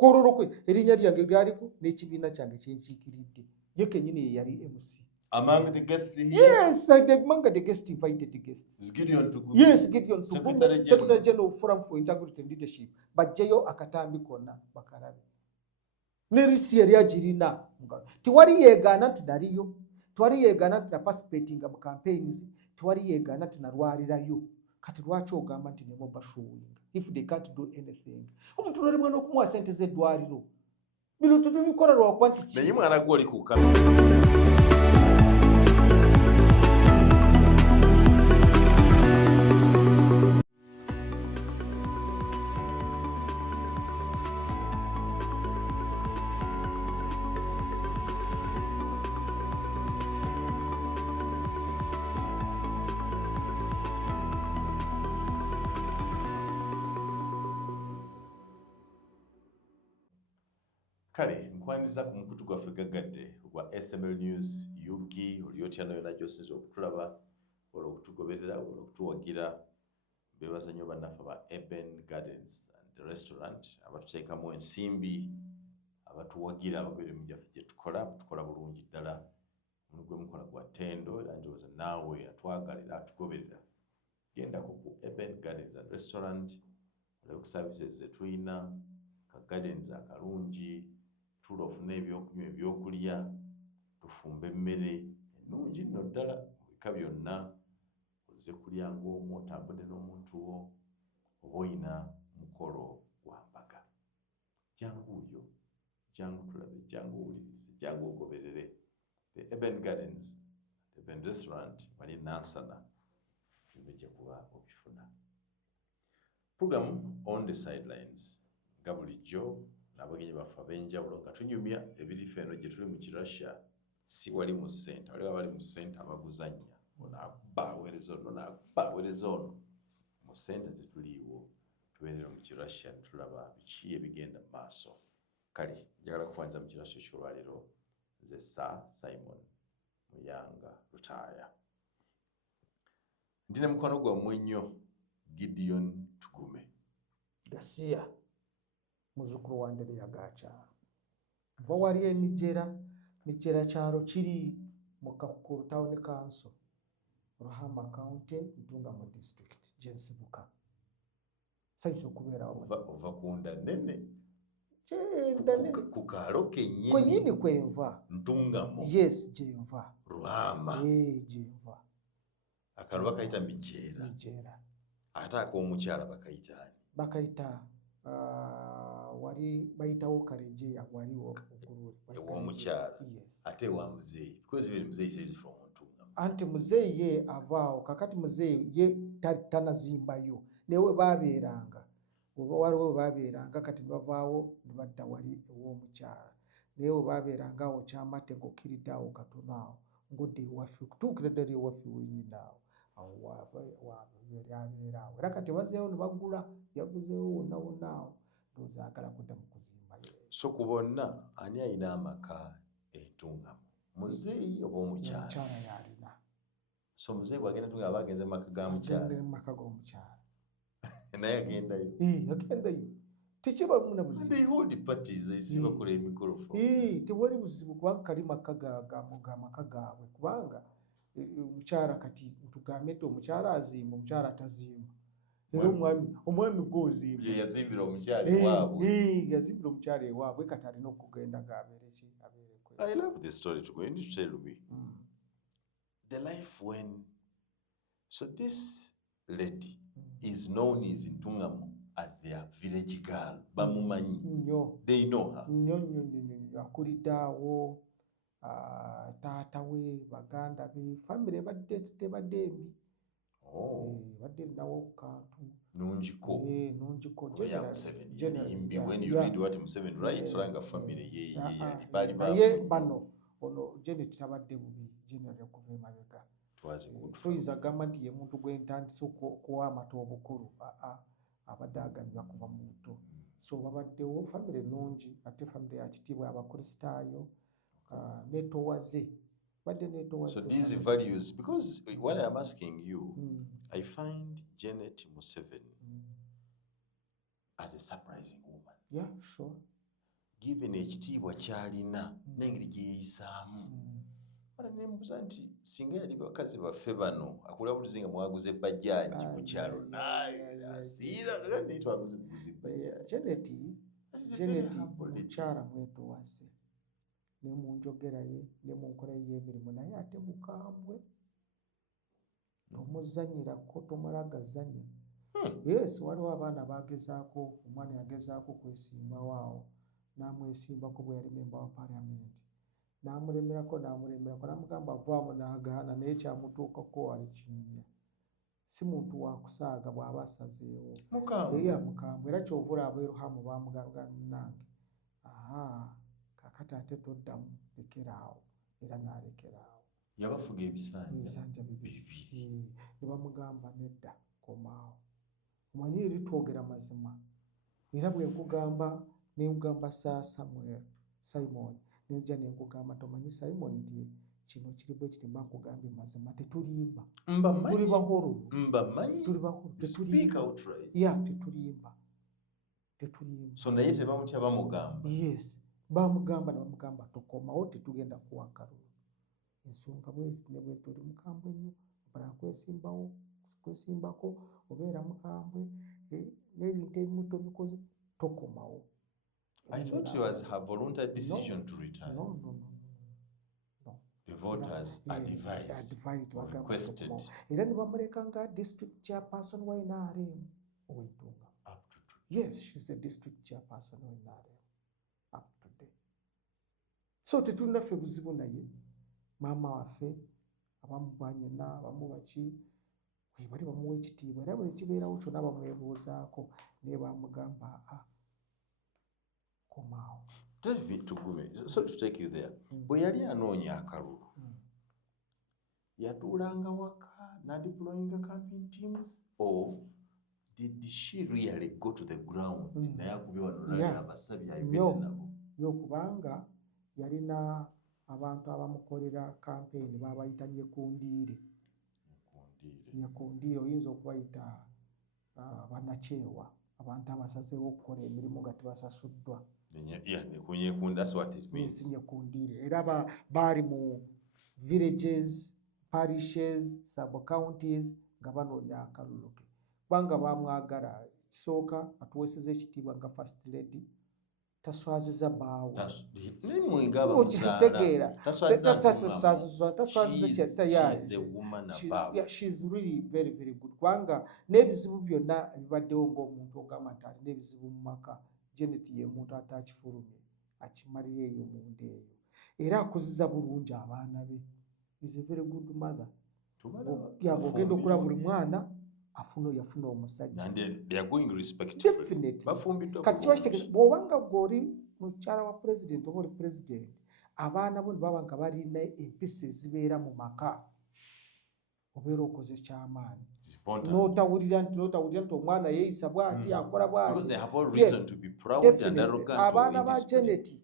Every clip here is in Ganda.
kukololokwe erinnya lyange lyaliko n'ekibiina kyange kyenkiikiridde ye kenyini ye yali MC. Among the guests here? Yes, among the guests, invited guests. Is Gideon Tugume? Yes, Gideon Secretary Tugume, Secretary General Forum for Integrity and Leadership. Bajjayo akatambi konna bakalabe. Nerisi yali agirina. Tiwali yeegaana nti naliyo. Tiwali yeegaana nti naparticipatinga mu campaigns. Tiwali yeegaana nti nalwalirayo. Kati lwaki ogamba nti nebo bashowing? If they can't do anything. Omuntu nali mwana okumuwa ssente z'eddwaliro. Bino tubikola lwakuba nti naye mwana gwe oli ku kamera. Kale nkwaniza ku mukutu gwaffe gaggadde gwa SML News Yugi olyotya nayo najjo osinza okutulaba olw'okutugoberera olw'okutuwagira beebaza nnyo bannaffe ba Eden Gardens and Restaurant abatuteekamu ensimbi abatuwagira abagoberera emirimu gyaffe gye tukola bulungi ddala omulimu gwe mukola gwa ttendo era njowooza naawe atwagalira atugoberera gendako ku Eden Gardens and Restaurant olabe ku services ze tulina ka gardens akalungi tulo ofune ebyokunywa ebyokulya tufumbe emmere ennungi nno ddala mu bika byonna ozze kulya ng'omu otambudde n'omuntu wo oba oyina mukolo gwa mbaga janguuyo jangu tulabe jangu owulirize jangu ogoberere the Eden Gardens Eden Restaurant bali Nansana bijja kuba obifuna program on the sidelines nga bulijjo n'abagenyi baffe ab'enjawulo nga tunyumya ebirifa eno gye tuli mu kirussia si wali mu ssente waliwo abali mu ssente abaguzannya ono akuba aweereza ono n'akuba aweereza ono mu ssente tetuliiwo tubeerera mu kirussia ne tulaba biki ebigenda mu maaso kale njagala kufaanyiza mu kirussia ekyolwaliro nze Simon Muyanga Lutaaya ndi ne mukwano gwammwe nnyo Gideon Tugume Gasiya muzukulu wa Ndereya Gakyalo nva wali Mijera kyalo kiri mu Kakulu Town Council Ruhama County Ntungamo District Jensibuka sayinza okubeerawo ova ku nda nnene kyenda ku kaalo kennyini kwenyini kwenva Ntungamo yes gyenva Ruhama gyenva akalulu bakayita Mijera ate ak'omukyala bakayita wali bayitawo Karejeya waliwo ew'omukyala ate ewa muzeeyi because biri muzeeyi says from Ntungamo anti muzeeyi ye avaawo kakati muzeeyi ye tanazimbayo newe baabeeranga waliwo baabeeranga kati bavaawo ne badda wali ew'omukyala naye we baabeeranga awo Kyamate ng'okkiridde awo katono awo ng'odda ewaffe kutuukira ddala ewaffe wennyini awo yali abeera awo era kati bazeewo ne bagula yaguzeewo wonna wonna awo ndowooza ayagala kudda mu kuzimbayo. So ku bonna ani alina amaka Ntungamo muzeeyi oba omukyala? Omukyala yalina. So muzeeyi bw'agenda Ntungamo aba agenze mu maka ga mukyala? Agenda mu maka g'omukyala. Naye agendayo? Agendayo. Tekibamu na buzibu. They hold parties esi bakola emikolo. Tewali buzibu kubanga kali maka ga maka gaabwe kubanga omukyala kati tugambe nti omukyala azimba omukyala atazimba era omwami gw'ozimba ye yazimbira omukyala ewaabwe yazimbira omukyala ewaabwe kati alina okugenda ng'abeereki abeereko. I love this story to go. You need to tell me the life when so this lady is known as Ntungamo as their village girl bamumanyi they know her nnyo akulidde awo taata we baganda be family ebadde tebadde embi badde nawo ku kantu nungiko generally when you read what Museveni writes ranga family ye bali bano ono Janet tabadde bubi generally okuva emabega tuyinza gamba nti ye muntu gw'entandise okuwa amata obukulu abadde aganywa kuva mu buto so babaddewo family nungi ate family ya kitiibwa abakristaayo netowaze badde netowaze. So these values, because what I am asking you, I find Janet Museveni as a surprising woman. Yeah, sure. given ekitiibwa kyalina n'engeri gye yeeyisaamu. Wala ne mbuuza nti singa yali bakazi baffe bano akulabuluzi nga mwaguze bajjaaji ku kyalo asiira naye twaguze buguzi bajjaaji. Janet mukyala mwetowaze ne mu njogera ye ne mu nkola ye y'emirimu naye ate mukambwe tomuzanyirako tomala gazanya. Yes, waliwo abaana bagezaako, omwana yagezaako kwesimbawo awo n'amwesimbako bwe yali memba wa parliament n'amulemerako n'amugamba avaamu n'agaana naye kyamutuukako wali kinyumya. Si muntu wa kusaaga bw'aba asazeewo. Mukambwe era ky'ova olaba Eruhamu baamugamba nange kaakati ate toddamu lekeraawo era n'alekeraawo. Yabafuga ebisanja bibiri. Ne bamugamba nedda komaawo. Omanyi eri twogera mazima era bwe nkugamba ne nkugamba Simon nenzija ne nkugamba tomanyi Simon nti kino kiri bwe kiri mba nkugambye mazima tetulimba. Tuli bahoro. Tuli bahoro. Tetulimba. So naye tebamutya bamugamba. Yes. Bamugamba ne bamugamba tokomawo tetugenda kuwa kalulu. Ensonga bwezi ne bwezi tuli mukambwe nnyo bala kwesimbako obeera mukambwe n'ebintu ebimu tobikoze tokomawo. I thought it was her voluntary decision to retire. No. The voters advised or requested. Era ne bamuleka nga district chairperson wa NRM Owetunga. Up to today. Yes, she's a district chairperson wa NRM up to today. So tetulina ffe buzibu naye maama waffe abamu banyina abamu baki bali bamuwa ekitiibwa era buli kibeerawo kyonna bamwebuuzaako naye bamugamba komaawo. So to take you there, bwe yali anoonya akalulu yatuulanga waka n'adeployinga campaign teams or did she really go to the ground naye akubye wano abasabye ayogedde nabo? Yo kubanga yalina abantu abamukolera campaign babayita nyekundiire oyinza okubayita bannakyewa abantu abasazeewo okukola emirimu nga tebasasuddwa. That's what it means. Nyekundiire era baali mu villages, parishes, sub-counties nga banoonya akalulu ke kubanga bamwagala. Kisooka atuweeseza ekitiibwa nga first lady taswaziza bbaawe. She's really very, very good. Kubanga n'ebizibu byonna ebibaddewo ng'omuntu ogamba nti alina ebizibu mu maka, Janet ye muntu atakifulumye akimalira eyo munda eyo era akuziza bulungi abaana be. Is a very good mother. Ogenda okulaba buli mwana yafuna omusajja. And they are going respect. Definitely. Kati kiba kitegeeza bw'obanga gw'oli mukyala wa president oba oli president abaana bo ne baba nga balina empisa ezibeera mu maka obeera okoze kyamaanyi. N'otawulira nti omwana yeeyisa bw'ati akola bw'ati. Abaana ba Janet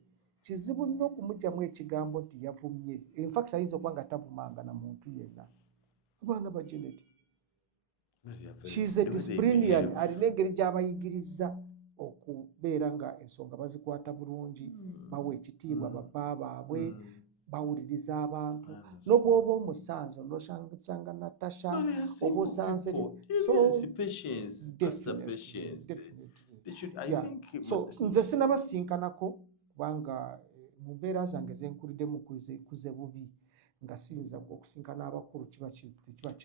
kizibu nnyo okumugyamu ekigambo nti yavumye. In fact ayinza okuba nga tavumanga na muntu yenna. Abaana ba Janet she's a disciplinarian. Alina engeri gy'abayigiriza okubeera nga ensonga bazikwata bulungi bawa ekitiibwa baba baabwe bawuliriza abantu. N'obwoba omusanze nosanga Natasha oba osanze so nze sinabasinkanako kubanga mu mbeera zange zenkuliddemu kuze bubi nga siyinza okusinkana abakulu kiba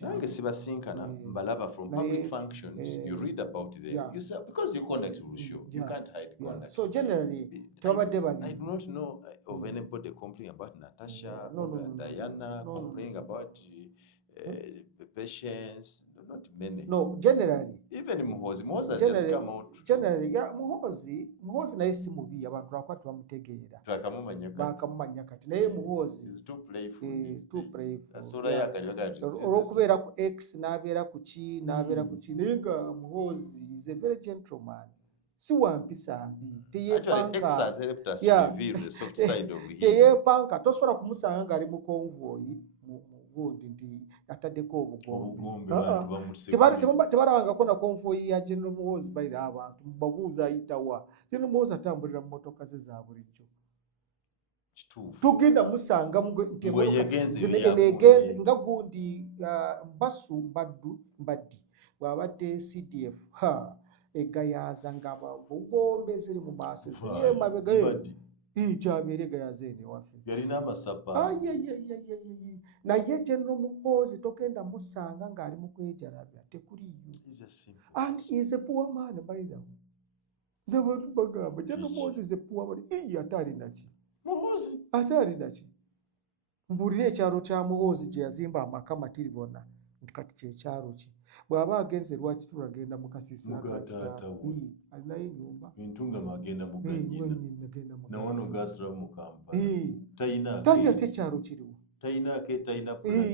nange sibasinkana mbalaba from public functions you read about them you say because your conduct will show you can't hide conduct. So generally tubadde bali I do not know of anybody complaining about Natasha Diana complaining about Patience. Not many. No, generally. Even Muhozi has just come out. Generally, Muhozi naye si mubi abantu bakwati bamutegeera. Bakamumanya kati naye Muhozi is too playful. Is too playful. Asola yakali olw'okubeera ku X n'abeera ku ki naye nga Muhozi is a very gentleman. Si wampisa mbi. Teyeepanka. Tosobola kumusanga ng'ali mu convoy gundi nti ataddeko obugombe. abantu bamutuseka Tebalabangako na konvoyi ya General Muhoozi bayira abantu babuuza ayitawa. General Muhoozi atambulira mu motoka ze za bulijjo. Tugenda musanga enegenzi nga gundi Mbasu Mbaddi bw'abadde CDF egayaza nga bugombe ziri mu maaso ziri emabega kyabeera egayaza eno ewaffe yalina amasapa naye General Muhoozi togenda musanga ng'ali mu kwejalabya tekuliyo and is a poor man by the way. Zabantu bagamba General Muhoozi is a poor man. Ate alinaki ate alinaki mbuulira ekyalo kya Muhoozi gye yazimba amaka matiri bonna nti kati kyekyalo ki bw'aba agenze lwaki tulagenda mu kasiisa alinayo ennyumba entungama agenda mu ganyina nawano gasula mu Kampala talina ate ekyalo kiriwo talina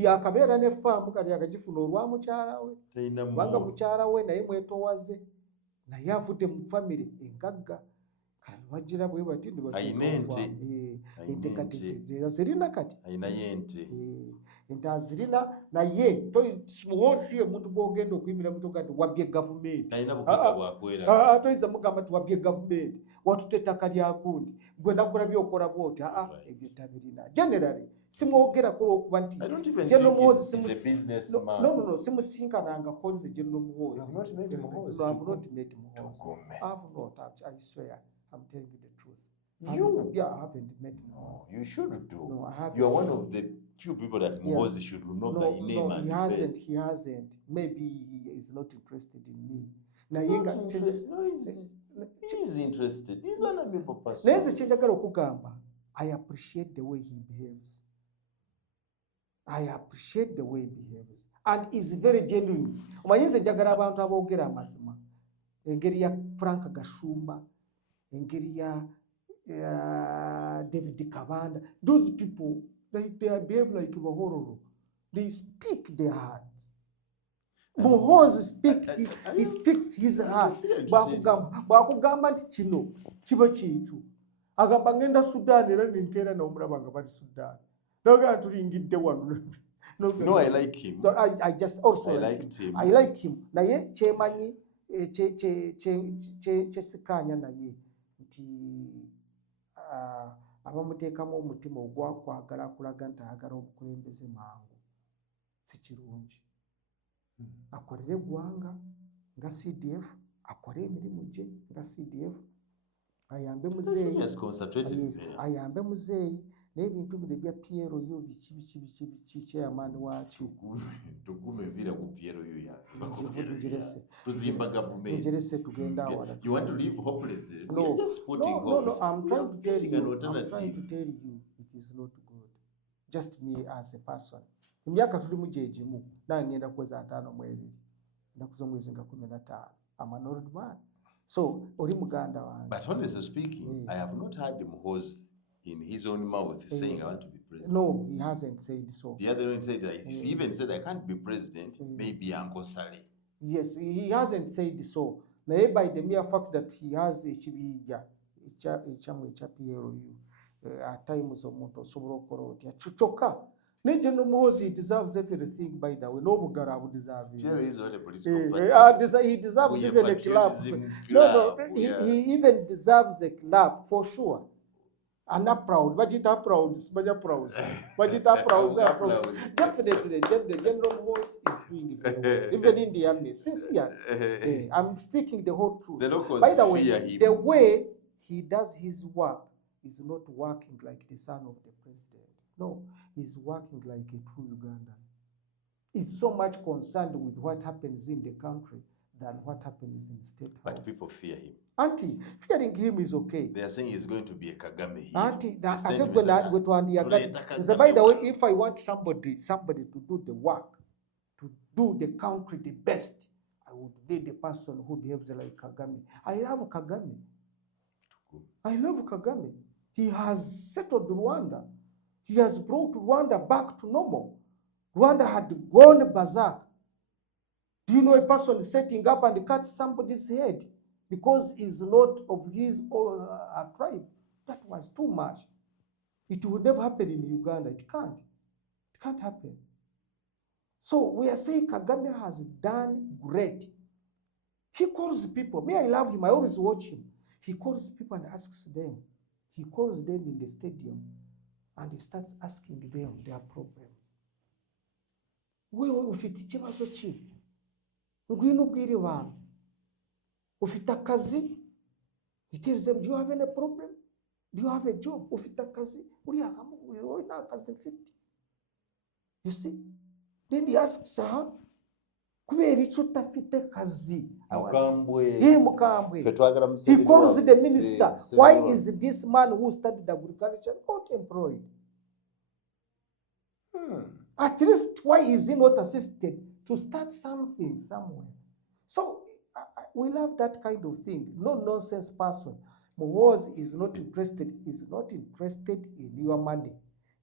yakabeera ne faamu kati akagifuna olwa mukyala we kubanga mukyala we naye mwetowaze naye avudde mu famire engagga wagira bwe bati ente kati zirina kati ayinayo ente azirina naye Muhoozi ye muntu gw'ogenda okuyimira mutoka nti wabbye gavumenti toyinza mugamba nti wabbye gavumenti watuta ettaka lya gundi gwe nakulabye okola bwoti ebyo tabirina generally simwogerako olwokuba nti General Muhoozi simusinkanangako nze General Muhoozi. I have not met Muhoozi. I swear I'm telling you the truth. I haven't met Muhoozi. You should do. No, I haven't. You are one of the few people that Muhoozi should know by name and face. He hasn't. Maybe he is not interested in me. He's interested. He's an amiable person. Nenze kyenjagala okugamba, I appreciate the way he behaves. And is very genuine. Omanyize njagala abantu aboogera amazima. Engeri ya Frank Gashumba, engeri ya David Kabanda, those people, they behave like Bahororo. They speak their hearts. Muhoozi speaks his heart. Bwakugamba nti kino kiba kintu. Agamba ngenda Sudan era ninkeera n'omulaba nga bali Sudan. Noga tulingidde wano. No, I like him. So I just also liked him. I like him. Naye kyemanyi kyesikanya naye nti abamuteekamu omutima ogwakwagala akulaga nti ayagala obukulembeze mangu si kirungi. Akolere eggwanga nga CDF, akole emirimu gye nga CDF, ayambe muzeeyi n'ebintu bino ebya PLO biki chairman wakyo tukume vira ku PLO tuzimba government njirese tugenda awala. You want to live hopelessly? No, you're just putting hope. No, I'm trying to tell you it is not good. Just me as a person. Emyaka tuli mu gyegimu nange ngenda kuweza 5 mu 2 nakuza omwezi nga 15. I'm an old man. So oli muganda wange. But honestly speaking, I have not heard Muhoozi in his own mouth saying I want to be president. No, he hasn't said so. The other one said that he even said I can't be president, maybe Uncle Sally. Yes, he hasn't said so. Naye by the mere fact that he has ekibijja ekyamwe ekya PLO at times omuntu osobola okukola otya kyokka ne General Muhoozi deserves everything by the way. N'obugala abudeserve. PLO is not a political party. He deserves even a clap. No, he even deserves a clap for sure. And not proud. Bajita proud. Bajita proud. Definitely, General Muhoozi is doing it. Even in the army, sincere. I'm speaking the whole truth. The locals by the way, fear him. the way he does his work is not working like the son of the president. No, he's working like a true Ugandan. He's so much concerned with what happens in the country than what happens in the state house. But people fear him. Auntie, fearing him is okay. They are saying he's going to be a Kagame here. Auntie, by the way, if I want somebody to do the work, to do the country the best, I would be the person who behaves like Kagame. I love Kagame. He has settled Rwanda. He has brought Rwanda back to normal. Rwanda had gone berserk. Do you know a person setting up and cut somebody's head because he's not of his tribe? That was too much. It would never happen in Uganda. It can't. It can't happen. So we are saying Kagame has done great. He calls people. Me, I love him. I always watch him. He calls people and asks them. He calls them in the stadium and he starts asking them their problems. Wewe ufite ikibazo ki? Ngwino ubwire abantu. Ufite akazi? He tells them, do you have any problem? Do you have a job? Ufite akazi? Uriya akamubwira wowe nta kazi mfite. You see? Then he asks her, kubera icyo utafite kazi? Mukambwe. He calls the minister. Why is this man who studied agriculture not employed? At least why is he not assisted to start something somewhere? So we love that kind of thing. No nonsense person. Muhoozi is not interested in your money.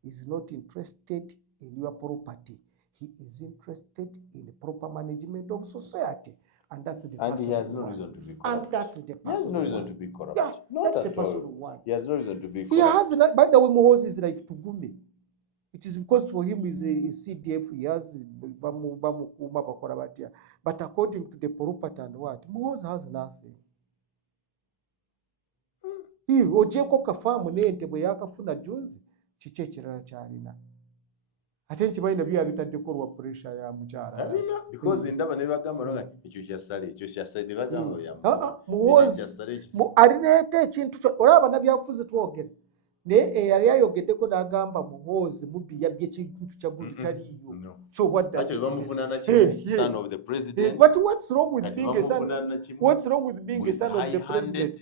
Is not interested in your property. He is interested in the proper management of society. And that's the person. And he has no reason to be corrupt. And that's the person. He has no reason to be corrupt. Yeah, that's the person who won. He has no reason to be corrupt. He has, by the way, Muhoozi is like Tugumi. It is because for him is CDF, he has but according to the property and what, Muhoozi has nothing. Ojeko kafamu nente bwe yakafuna juzi kiche kirala kyalina. Ate nkimanyi nabyo yabitaddekorwa pressure ya mukyala. Alina because ndaba ne bagamba nga ekyo kyasale bagamba ya. Muhoozi alireeta ekintu kyo olaba nabyafuzi twogera. Ne yali ayogeddeko n'agamba Muhoozi mubbi yabbye ekintu kya ggulu taliyo. So what does actually bamuvunaana ki son of the president? But what's wrong with being a son? What's wrong with being a son of the president?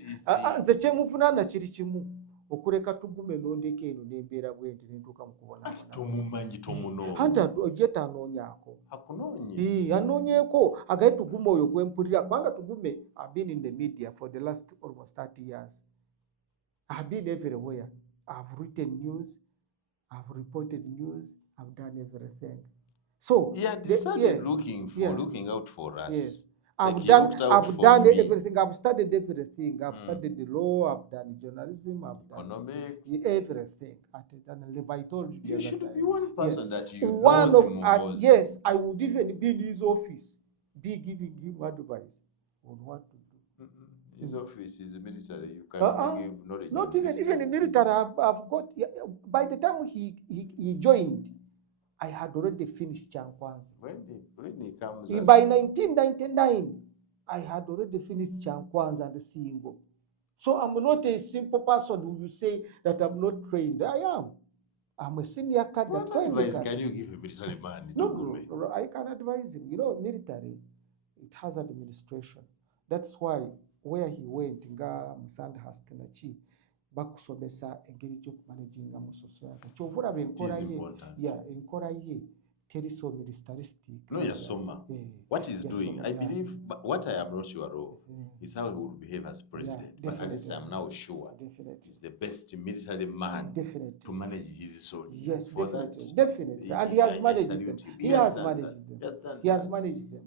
Ze kyemuvunaana kiri kimu. Okuleka tugume n'ondeka eno n'embeera bwenti n'entuuka mu kubona. Ati tomumanyi tomunoonya. Anti ojje tanoonyaako. Akunoonye. Anoonyeeko agaye tugume oyo gwempulira. Kubanga tugume I've been in the media for the last almost 30 years. I've been everywhere. I've written news. I've reported news. I've done everything. So yeah, decided looking out for us. Yes. I've done everything. I've studied everything. I've studied the law. I've done journalism. I've done economics. Everything. I told you. You should be one person that you know. Yes, I would even be in his office, be giving him advice on what to do. His office is military. You can give knowledge. Not even the military. I've got. By the time he joined, I had already finished Chankwanza. When he comes. By 1999, I had already finished Chankwanza and Singo. So I'm not a simple person who you say that I'm not trained. I am. I'm a senior cadre. Can you give a military man? No, I can advise him. You know, military, it has administration. That's why where he went, nga Sandhurst na chi, bakusomesa engeri gy'okumanaginga mu society. Kyovula benkora ye, enkora ye teri so militaristic. No, yasoma. What he's doing, I believe, what I am not sure of is how he would behave as president. But at least I'm now sure he's the best military man to manage his soldiers. Yes, definitely. And he has managed them. He has managed them. He has managed them.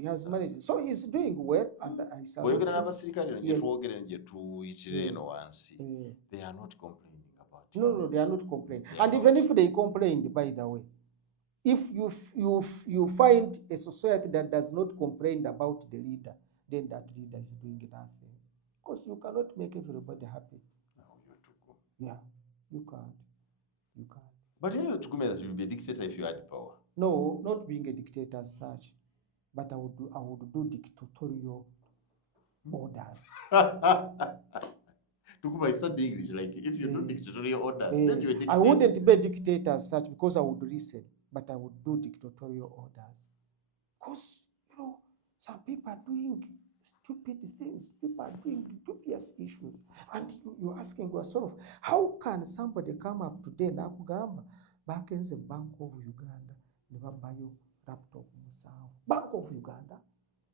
He has managed. So he's doing well, and I salute him. They are not complaining about it. No, they are not complaining. And even if they complained, by the way, if you find a society that does not complain about the leader, then that leader is doing nothing. Because you cannot make everybody happy. Yeah, you can't. You can't. But you know, Tukume, that you'll be a dictator if you had power. No, not being a dictator as such. But I would do dictatorial orders. Tukuma, it's not the English. Like, if you do dictatorial orders, then you're a dictator. I wouldn't be a dictator as such because I would listen, but I would do dictatorial orders. Because, you know, some people are doing stupid things. People are doing dubious issues. And you're asking yourself, how can somebody come up today, Nakugamba, back in the Bank of Uganda, never buy you laptop? Bank of Uganda.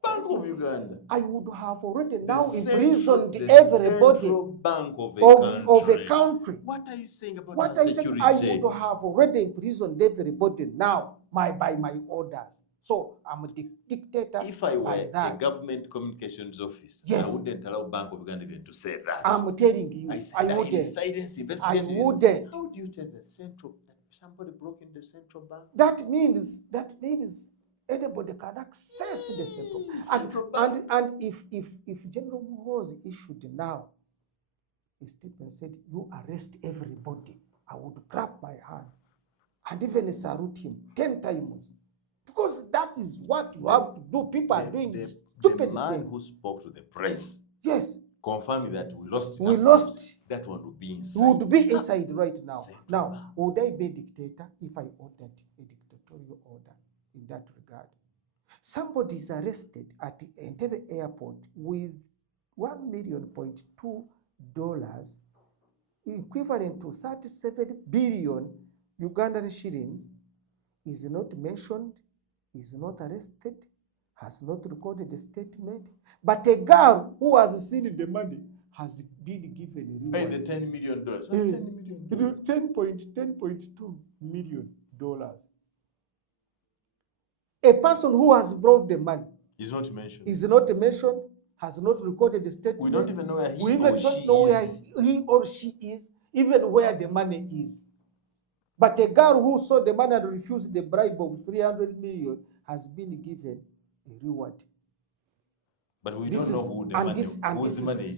Bank of Uganda. I would have already now imprisoned everybody bank of a country. What are you saying about what security? I would have already imprisoned everybody now by my orders. So I'm a dictator. If I were a government communications officer, yes, I wouldn't allow Bank of Uganda even to say that. I'm telling you, I wouldn't. Silence, I wouldn't. How do you tell the central somebody broke in the central bank. That means anybody can access the central bank. And if General Muhoozi issued now a statement said, you arrest everybody, I would grab my hand and even salute him 10 times. Because that is what you have to do. People are doing stupid things. The man who spoke to the press, yes, confirming that we lost. That one would be inside. Would be inside right now. Now, would I be a dictator if I ordered a dictatorial order in that regard? Somebody is arrested at the Entebbe airport with $1.2 million, equivalent to 37 billion Ugandan shillings, is not mentioned, is not arrested, has not recorded a statement. But a girl who has seen the money has been given a reward. Pay the $10 million. What's $10 million? $10.2 million. A person who has brought the money is not mentioned. Has not recorded the statement. We don't even know where he or she is, even where the money is. But a girl who saw the money and refused the bribe of 300 million has been given a reward. But we don't know who the money is.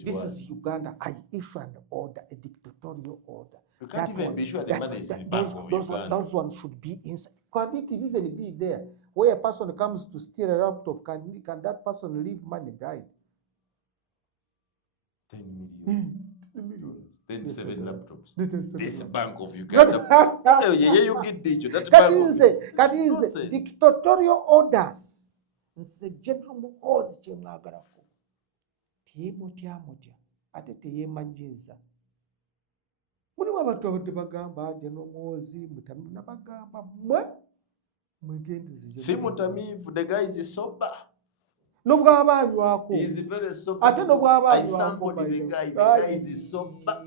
This is Uganda. I issue an order, a dictatorial order. You can't even be sure the money is in the bank of Uganda. Those ones should be inside. Can it even be there? Where a person comes to steal a laptop, can that person leave money behind? 10 million. 10 million. Then 7 laptops. This Bank of Uganda. You get that is dictatorial orders. Nse General Muhoozi kyemwagalako teyemutya ate teyemanyiza. Mulimu abantu abadde bagamba General Muhoozi mutamivu, nabagamba mwegendeeze. Si mutamivu, the guy is sober. Nobw'aba anywako. He is very sober. Ate nobw'aba anywako. The guy is sober.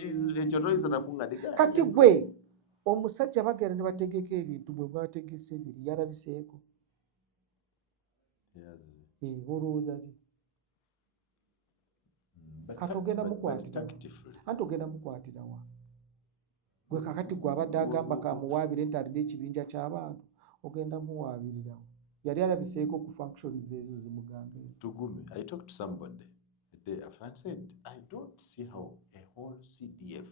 Kati gwe omusajja bagenda ne bategeka ebintu bwe bategese ebiri yalabiseeko. Olowooza ki? Kati ogenda mukwatira wa? Gwe kakati gwe abadde agamba kamuwaabire nti alina ekibinja ky'abantu, ogenda muwaabirira wa? Yali alabiseeko ku functions ezo zimugambe. Tugume, I talked to somebody the day after and said, I don't see how a whole CDF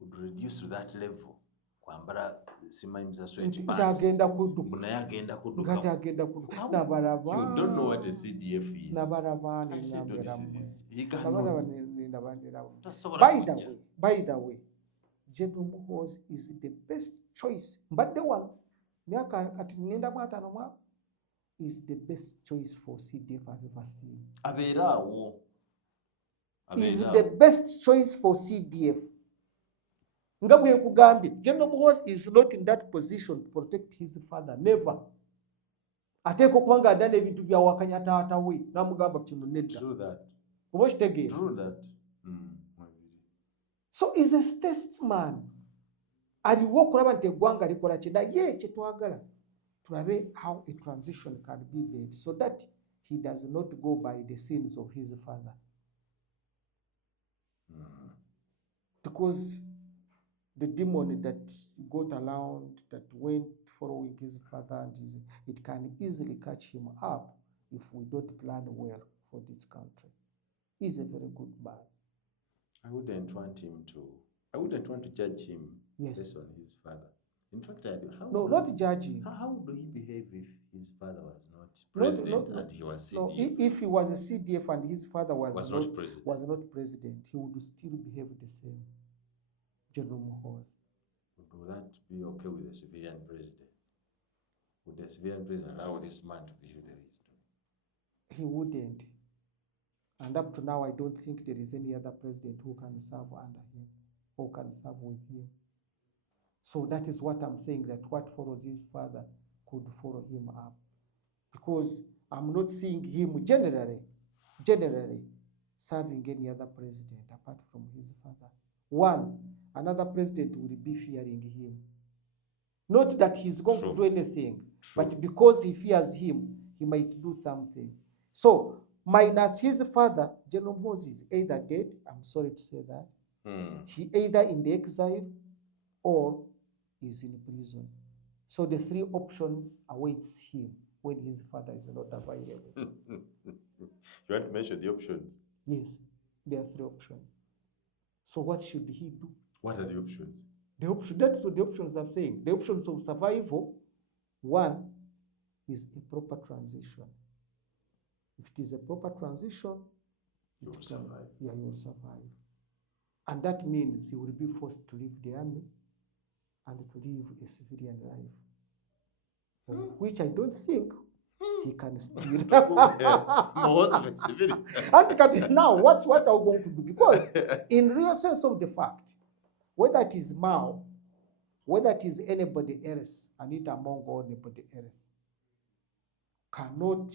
would reduce to that level. Kwambala simanyi za sweat bands. Agenda kudduka. Naye agenda kudduka. Agenda kudduka. Nabalaba. You don't know what a CDF is. Nabalaba I said, no, he cannot. By the way, General Muhoozi is the best choice. But the one, is the best choice for CDF I've ever seen. Is the best choice for CDF. General Muhoozi is not in that position to protect his father. Never. Ateko kwanga adane ebintu bya wakanya taata we namugamba kino nedda. True that. True that. So is a statesman. Aliwo okulaba nti eggwanga likola ki naye kye twagala tulabe how a transition can be made so that he does not go by the sins of his father. Because the demon that got around, that went following his father, and it can easily catch him up if we don't plan well for this country. He's a very good man. I wouldn't want to judge him based on his father. In fact, not judging. How would he behave if his father was not president and he was CDF? No, if he was a CDF and his father was not president, he would still behave the same. General Muhoozi. Would that be okay with the civilian president? Would the civilian president allow this man to behave the way he's doing? He wouldn't. And up to now, I don't think there is any other president who can serve under him, who can serve with him. So that is what I'm saying, that what follows his father could follow him up. Because I'm not seeing him generally serving any other president apart from his father. One, another president will be fearing him. Not that he's going to do anything, but because he fears him, he might do something. So, minus his father, General Muhoozi is either dead, I'm sorry to say that, he either in the exile or is in prison. So the three options awaits him when his father is not available. You want to mention the options? Yes, there are three options. So what should he do? What are the options? The option, that's what the options I'm saying. The options of survival, one is a proper transition. If it is a proper transition, You will survive. Yeah, you will survive. And that means he will be forced to leave the army and to live a civilian life, which I don't think he can still. And now, what are we going to do? Because in real sense of the fact, whether it is Mao, whether it is anybody else, Anita Mongo or anybody else, cannot.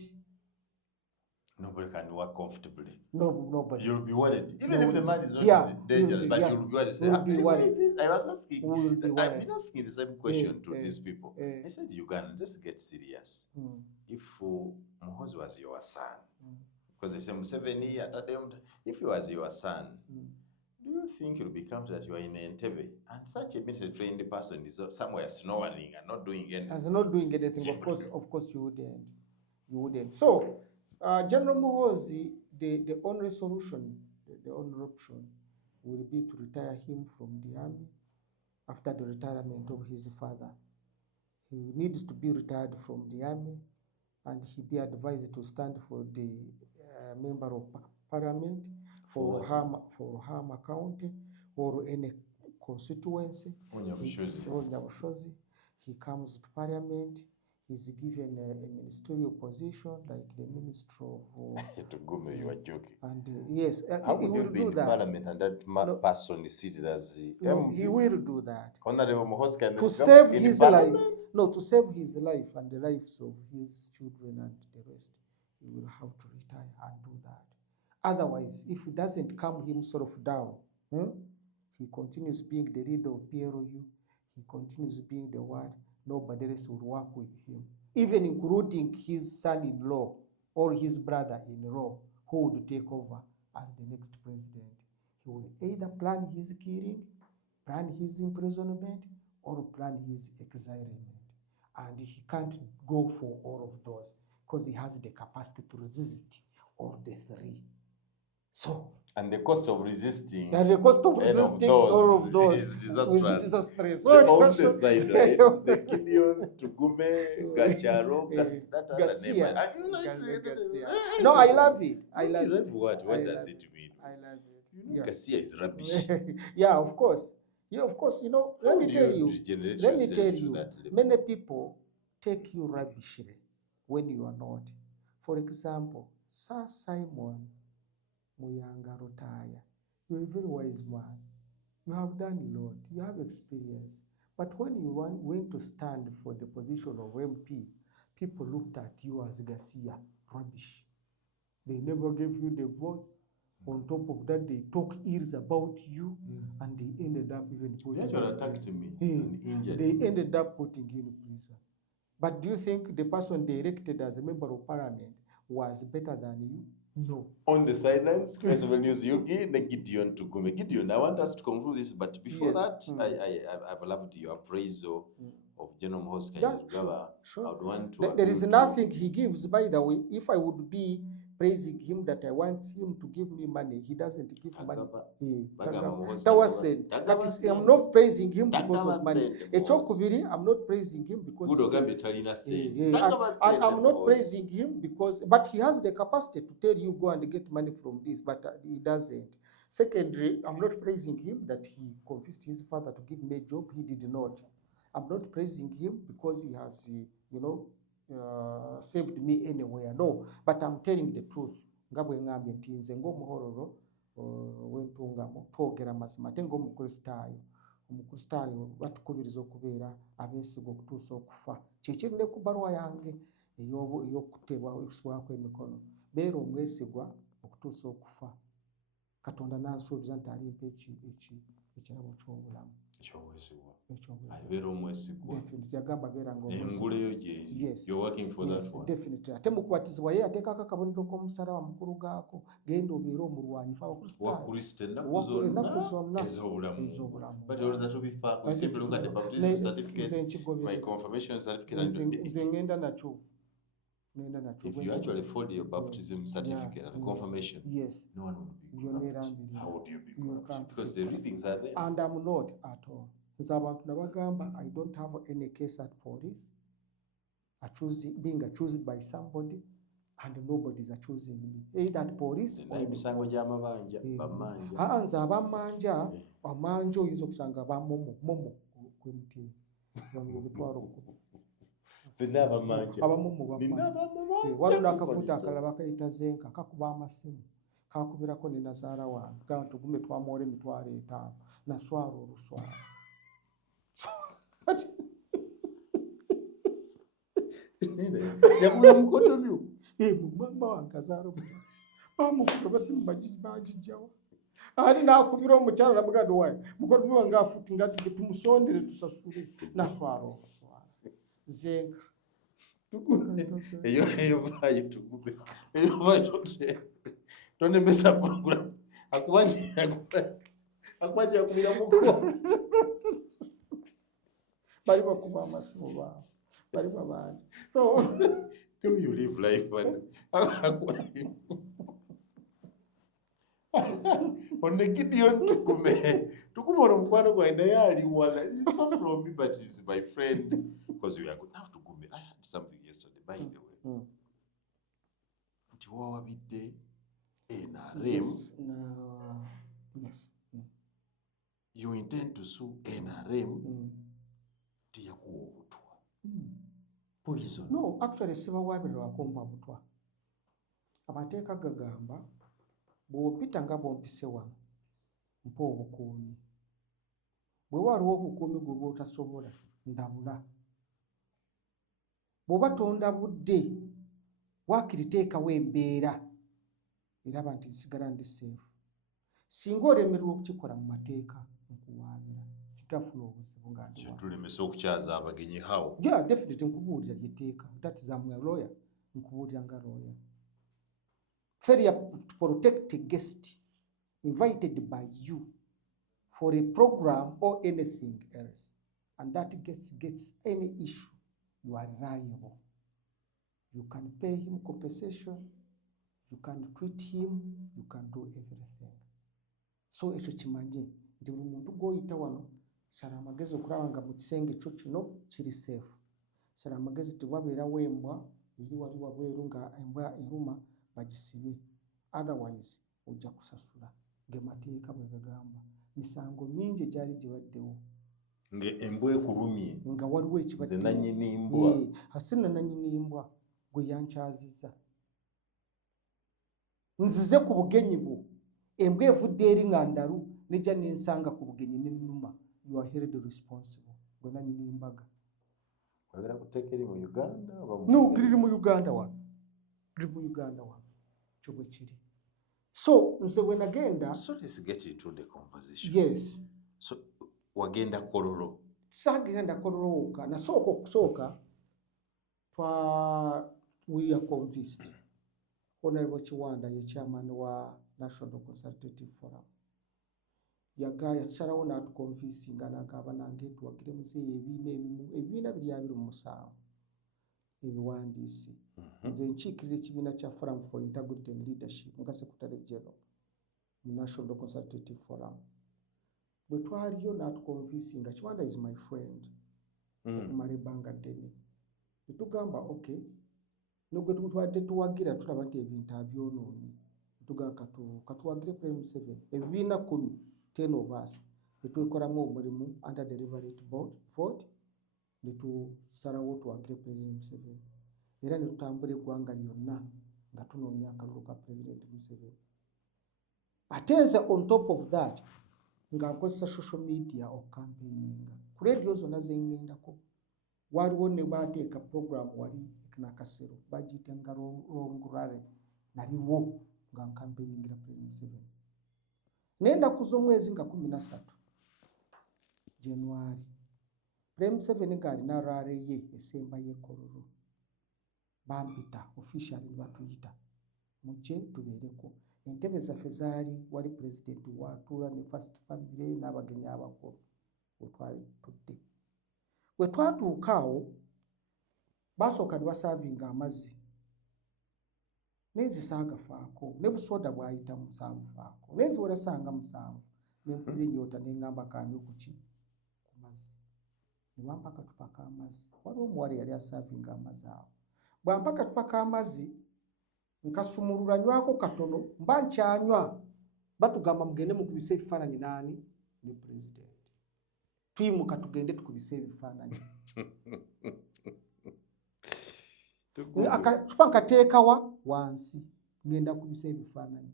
Nobody can work comfortably. No, nobody. You'll be worried. Even if the man is not dangerous, but you'll be worried. You'll be worried. I was asking, I've been asking the same question to these people. I said, Uganda, just get serious. If Muhoozi was your son, because they say Museveni, if he was your son, do you think it will become that you are in Entebbe and such a military trained person is somewhere snoring and not doing anything? As not doing anything, of course you wouldn't. You wouldn't. So, General Muhoozi, the only solution, the only option will be to retire him from the army after the retirement of his father. He needs to be retired from the army and he be advised to stand for the member of parliament for Ruhama County or any constituency. Or Nyabushozi. He comes to parliament. He's given a ministerial position like the Minister of. Tugume, you are joking. And yes, how would you be in parliament and that person is seated as the MP? He will do that. Honorable Muhoozi can to save his life. No, to save his life and the lives of his children and the rest, he will have to retire and do that. Otherwise, if he doesn't calm himself down, he continues being the leader of PLU, he continues being the one, nobody else will work with him, even including his son-in-law or his brother-in-law who would take over as the next president. He will either plan his killing, plan his imprisonment, or plan his exilment. And he can't go for all of those because he has the capacity to resist all the three. So, and the cost of resisting, all of those is disastrous. So on the side, right? The Gideon, Tugume, Gacharo, Garcia. No, I love it. I love it. What does it mean? I love it. Yeah. Garcia is rubbish. Yeah, of course. Yeah, of course. Let me tell you. Many people take you rubbishly when you are not. For example, Sir Simon Muyanga Rotaya, you're a very wise man. You have done a lot. You have experience. But when you went to stand for the position of MP, people looked at you as Garcia, rubbish. They never gave you the votes. On top of that, they talk ills about you, and they ended up even putting. They actually attacked me and injured me. They ended up putting you in prison. But do you think the person they elected as a member of parliament was better than you? No. On the sidelines, SML News Yugi, Gideon Tugume. Gideon, I want us to conclude this, but before that, I've loved your appraisal of General Muhoozi. Sure. I would want to. There is nothing he gives, by the way. If I would be praising him that I want him to give me money, he doesn't give money. I'm not praising him because of money. I'm not praising him because I'm not praising him because, but he has the capacity to tell you go and get money from this, but he doesn't. Secondly, I'm not praising him that he convinced his father to give me a job. He did not. I'm not praising him because he has, saved me anywhere. No, but I'm telling the truth. Ngabwe ngambi nti nze ng'omuhororo w'entungamo twogera mazima ate ng'omukristaayo. Omukristaayo batukubiriza okubeera abeesigwa okutuusa okufa. Kyekiri ne ku bbaluwa yange ey'okutebwa okusibwako emikono. Beera omwesigwa okutuusa okufa. Katonda nansuubiza nti alimpa ekirabo ky'obulamu ekyobwesigwa ekyobulamu abeera omwesigwa definitely yagamba beeranga engule yo gyeri Yes. you're working for that one definitely ate mu kubatizibwa ye yateekako akabonero k'omusala mukulu gaako genda obeere omulwanyi fa wa Kristo ennaku zonna ez'obulamu but olowooza tubifaako you simply look at the baptism certificate my confirmation certificate and nze ngenda nakyo if you actually follow your baptism certificate and confirmation yes no one would be corrupt. How would you be corrupt? Because the readings are there. And I'm not at all. Nze abantu nabagamba I don't have any case at police being accused by somebody and nobody is accusing me either at police or emisango gy'amabanja bamanja nze abamanja amanja oyinza okusanga bamomo kwe mutiini emitwalo 10 abamomo waliwo n'akakuta akalala bakayita zenka kakuba amasimu kakubirako ne nazaala wange gamba tugume twamuwola emitwalo 5 naswala oluswala yakubira mukoddomyo mama wange azaala bamukuba basimu bagijjawa ali nakubira omukyala namuganda wayi mukoddomyo wange afuti nga tumusondere tusasule naswala oluswala zenka eyo vayo tugume eyo vayo tonemesa program akubanja yakubira muko bali bakuba amasimu baabo bali babangi so you live life onne Gideon tukume ono mukwano gwange naye ali wala is far from me but is my friend because we are good now tukume I had something yesterday by the way nti wawabidde NRM yes. you intend to sue NRM tiyakuwa obutwa poison no actually sibawaabirwako mba butwa amateeka gagamba bw'opita nga bwompise wano mpa obukuumi bwe waliwo obukuumi gwe bw'otasobola ndabula bw'oba tondabudde waakiri teekawo embeera eraba nti nsigala ndi seefu singa olemererwa okukikola mu mateeka nkuwaabira sitafuna obuzibu nga tulemesa okukyaza abagenyi hawo definitely nkubuulira lyeteeka that is am a lawyer nkubuulira nga lawyer failure to protect a guest invited by you for a program or anything else and that guest gets any issue you are liable. You can pay him compensation, you can treat him, you can do everything. So ekyo kimanye nti buli muntu gw'oyita wano sala amagezi okulaba nga mu kisenge kyo kino kiri safe. Sala amagezi tewabeerawo embwa eri wali wabweru nga embwa eruma bagisibe. Otherwise ojja kusasula ng'emateeka bwe gagamba. Misango mingi egyali gibaddewo. Embwa ekulumye nga waliwo ekibadde nze nannyini mbwa asina nannyini mbwa gwe yankyazizza nzize ku bugenyi bwo embwa evudde eri nga ndalu nejja nensanga ku bugenyi n'ennuma you are held responsible gwe nannyini mbaga wagera kuteeka eri mu Uganda no liri mu Uganda wano liri mu Uganda wano kyo bwe kiri so nze bwe nagenda so let's get into the conversation yes so wagenda Kololo saagenda Kololo wokka nasooka okusooka we are convinced Honorable Kiwanda ye chairman wa National Consultative Forum yasalawo n'atukonvinsinga n'agamba nange tuwagire muzeeyi ebibiina biri 27 ebiwandiise nze nkiikirira ekibiina kya Forum for Integrity and Leadership nga Secretary General mu National Consultative Forum bwe twaliyo n'atukonvinsinga Kiwanda is my friend okumala ebbanga ddene netugamba okay nubwo tubadde tuwagira tulaba nti ebintu abyonoonye tugamba katuwagire Prime 7 ebibiina 10 of us netwekolamu omulimu under deliberate vote netusalawo tuwagire President Museveni era netutambula eggwanga lyonna nga tunoonya akalulu ka President Museveni ate nze on top of that nga nkozesa social media okucampaigninga ku radio zonna zengendako waliwo ne bateeka program wali nakasero bagiyita nga long rally naliwo nga ncampaigningira President Museveni n'ennaku z'omwezi nga 13 January Prime Museveni ng'alina rale ye esemba y'Ekololo bampita officially ne batuyita mujje tubeereko. Entebe zaffe zaali wali pulezidenti w'atuula ne first family n'abagenyi abakulu we twali tudde. Bwe twatuuka awo baasooka ne basaavinga amazzi n'enzi saagafaako ne busooda bw'ayita mu saabufaako naye ziwera sanga 7 ne mpulira ennyota ne ŋŋamba kaanywe ku mazzi ne bampa akatupa k'amazzi. Waliwo omuwala yali asaavinga amazzi awo, bw'ampa akatupa k'amazzi nkasumulula nywako katono mba nkyanywa batugamba mugende mukubise ebifaananyi n'ani ne pulezidenti. Tuyimuka tugende tukubise ebifaananyi. Akatupa nkateekawa wansi ngenda kubisa ebifaananyi.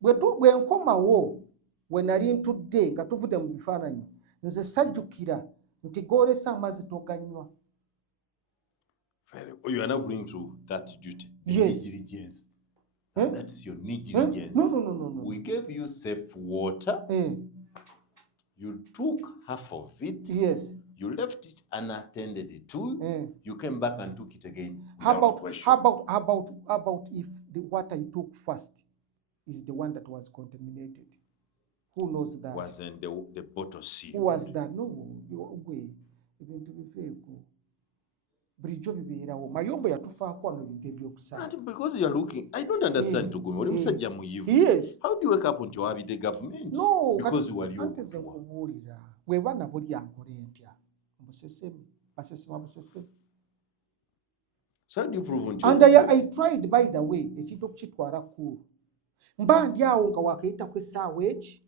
Bwe nkomawo we nali ntudde nga tuvudde mu bifaananyi nze sajjukira nti goolesa amazzi toganywa. You are not going to that duty. Yes. Negligence. Huh? That's your negligence. No. We gave you safe water. You took half of it. Yes. You left it unattended to. You came back and took it again. How about if the water you took first is the one that was contaminated? Who knows that? Wasn't the bottle sealed? Who was that? No. Ebintu biveeko. Bulijjo bibeerawo. Mayombo yatufaako wano ebintu ebyokusala. Because you are looking, I don't understand Tugumi. Oli musajja muyivu. Yes. How do you wake up nti owabidde government? No. Because you are Anteze nkubuulira. Bweba nabo lyankole ntya. Mbusesemu. Basesema busesemu. So how do you prove nti? And I tried, by the way, ekintu okukitwala cool. Mba ndi awo nga wakayitako essaawa eki.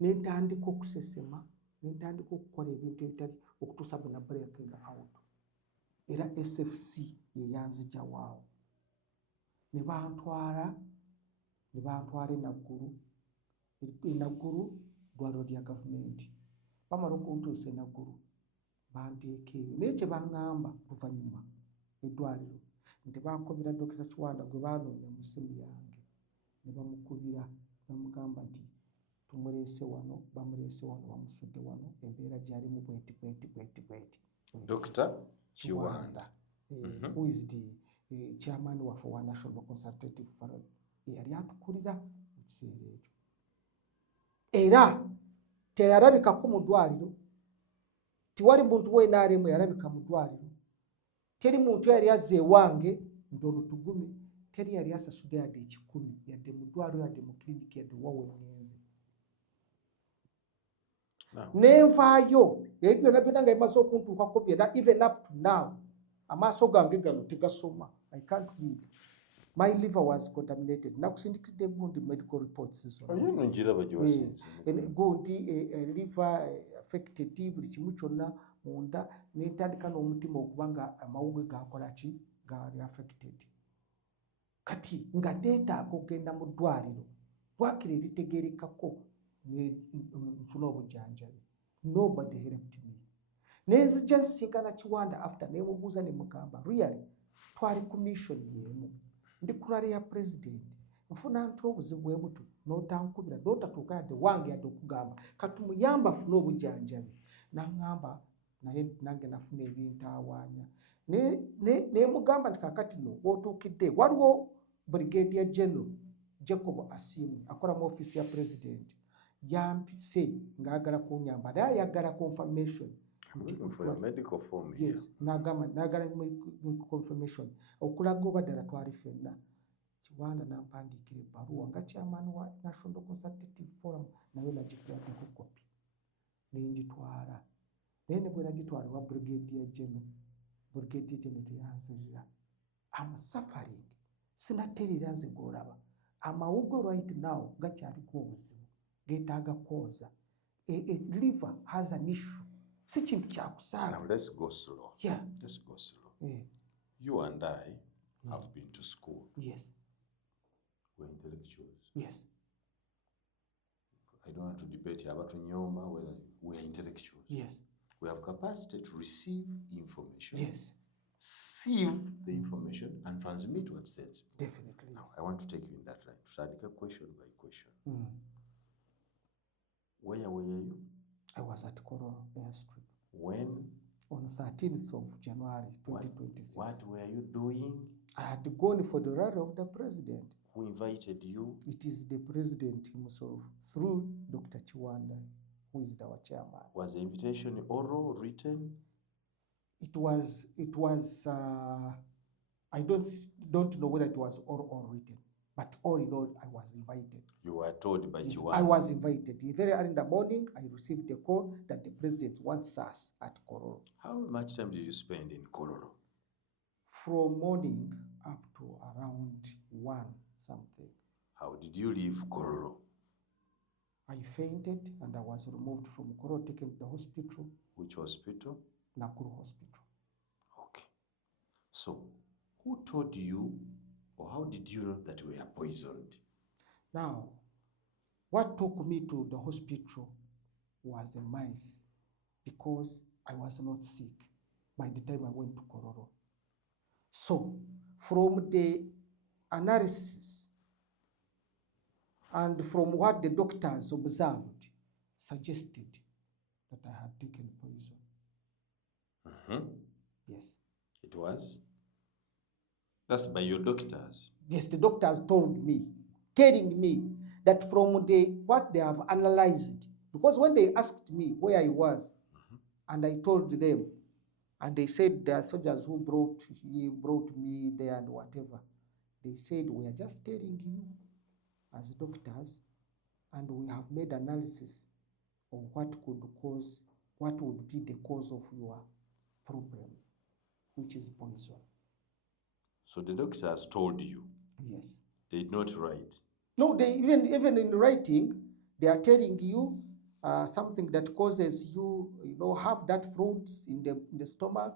Ne ntandika okusesema. Nentandika okukola ebintu ebitali okutuusa bwe nabreakinga out. Era SFC ye yanzija waawo. Ne bantwala enaggulu ddwaliro lya gavumenti. Bamala okuntuusa enaggulu banteeka eyo. Naye kye baŋŋamba luvannyuma eddwaliro nti bankobera Dr. Kiwanda gwe baanoonya mu ssimu yange ne bamukubira bamugamba nti tumuleese wano, bamuleese wano, bamusudde wano, embeera gy'alimu bweti. Dr. Kiwanda. Who is the chairman waffe wa National Consultative Forum. Yali atukulira mu kiseera ekyo. Era teyalabikako mu ddwaliro. Tiwali muntu w'NRM yalabika mu ddwaliro. Teri muntu yali azze ewange nti ono Tugumi. Teri yali asasudde yadde 10 yadde mu ddwaliro yadde mu kiriniki yadde wawe ngenze. Nenvaayo ebyo byonna nga bimaze okuntuukako byonna even up to now amaaso gange gano tegasoma. I can't read. My liver was contaminated. Nakusindikidde gundi medical reports zonna. Ayino njiraba gye wasinze. Gundi liver affected buli kimu kyonna munda n'entandika n'omutima okuba nga amawuggwe gakola ki gaali affected. Kati nga nneetaaga okugenda mu ddwaliro lwakira eritegeerekako nfuna obujjanjabi. Nobody helped me. Nenzija nsisinkana Kiwanda after neemubuuza ne mugamba really twali commission y'emu ndi kulale ya president nfuna nti obuzibu bwe buto n'otankubira n'otatuuka yadde wange yadde okugamba kati muyamba afune obujjanjabi. N'aŋŋamba naye nange nafuna ebintaawaanya. Neemugamba nti kaakati nno w'otuukidde waliwo Brigadier General Jacob Asiimwe akola mu ofiisi ya president. Yampise ng'agala kunyamba naye ayagala confirmation. Medical form. Yes, n'agala confirmation okulaga oba ddala twali ffenna. Kiwanda n'ampandiikira ebbaluwa nga chairman wa National Consultative Forum naye nagikuwako kopi ne ngitwala. Naye ne bwe nagitwala wa Brigadier General teyanzirira. I'm suffering. Sinatereera nze gw'olaba. Amawuggwe right now gakyaliko obuzibu. Getaaga kwoza. Liver has an issue. Si kintu kya kusaaga. Now let's go slow. Yeah. Let's go slow. You and I have been to school. Yes. We're intellectuals. Yes. I don't want to debate about Nyoma whether we're intellectuals. Yes. We have capacity to receive information. Yes. sieve the information and transmit what's sensible. Definitely. Now, I want to take you in that line. To start question by question. Where were you? I was at Kororo Airstrip. When? On 13th of January 2026. What were you doing? I had gone for the rally of the president. Who invited you? It is the president himself, through Dr. Chiwanda, who is our chairman. Was the invitation oral, written? It was. I don't know whether it was oral or written, but all in all, I was invited. You were told by Chiwanda? I was invited. Very early in the morning, I received a call that the president wants us at Kororo. How much time did you spend in Kororo? From morning up to around 1 something. How did you leave Kororo? I fainted and I was removed from Kororo, taken to the hospital. Which hospital? Nakuru Hospital. Okay. So, who told you, or how did you know that you were poisoned? Now, what took me to the hospital was a myth, because I was not sick by the time I went to Kororo. So, from the analysis and from what the doctors observed, suggested that I had taken poison. Yes. It was? That's by your doctors? Yes, the doctors told me, telling me that from what they have analyzed, because when they asked me where I was, and I told them, and they said there are soldiers who brought me there and whatever. They said, we are just telling you as doctors, and we have made analysis of what would be the cause of your problems, which is poison. So the doctors told you? Yes. They did not write? No, they even in writing, they are telling you something that causes you, have that fruits in the stomach,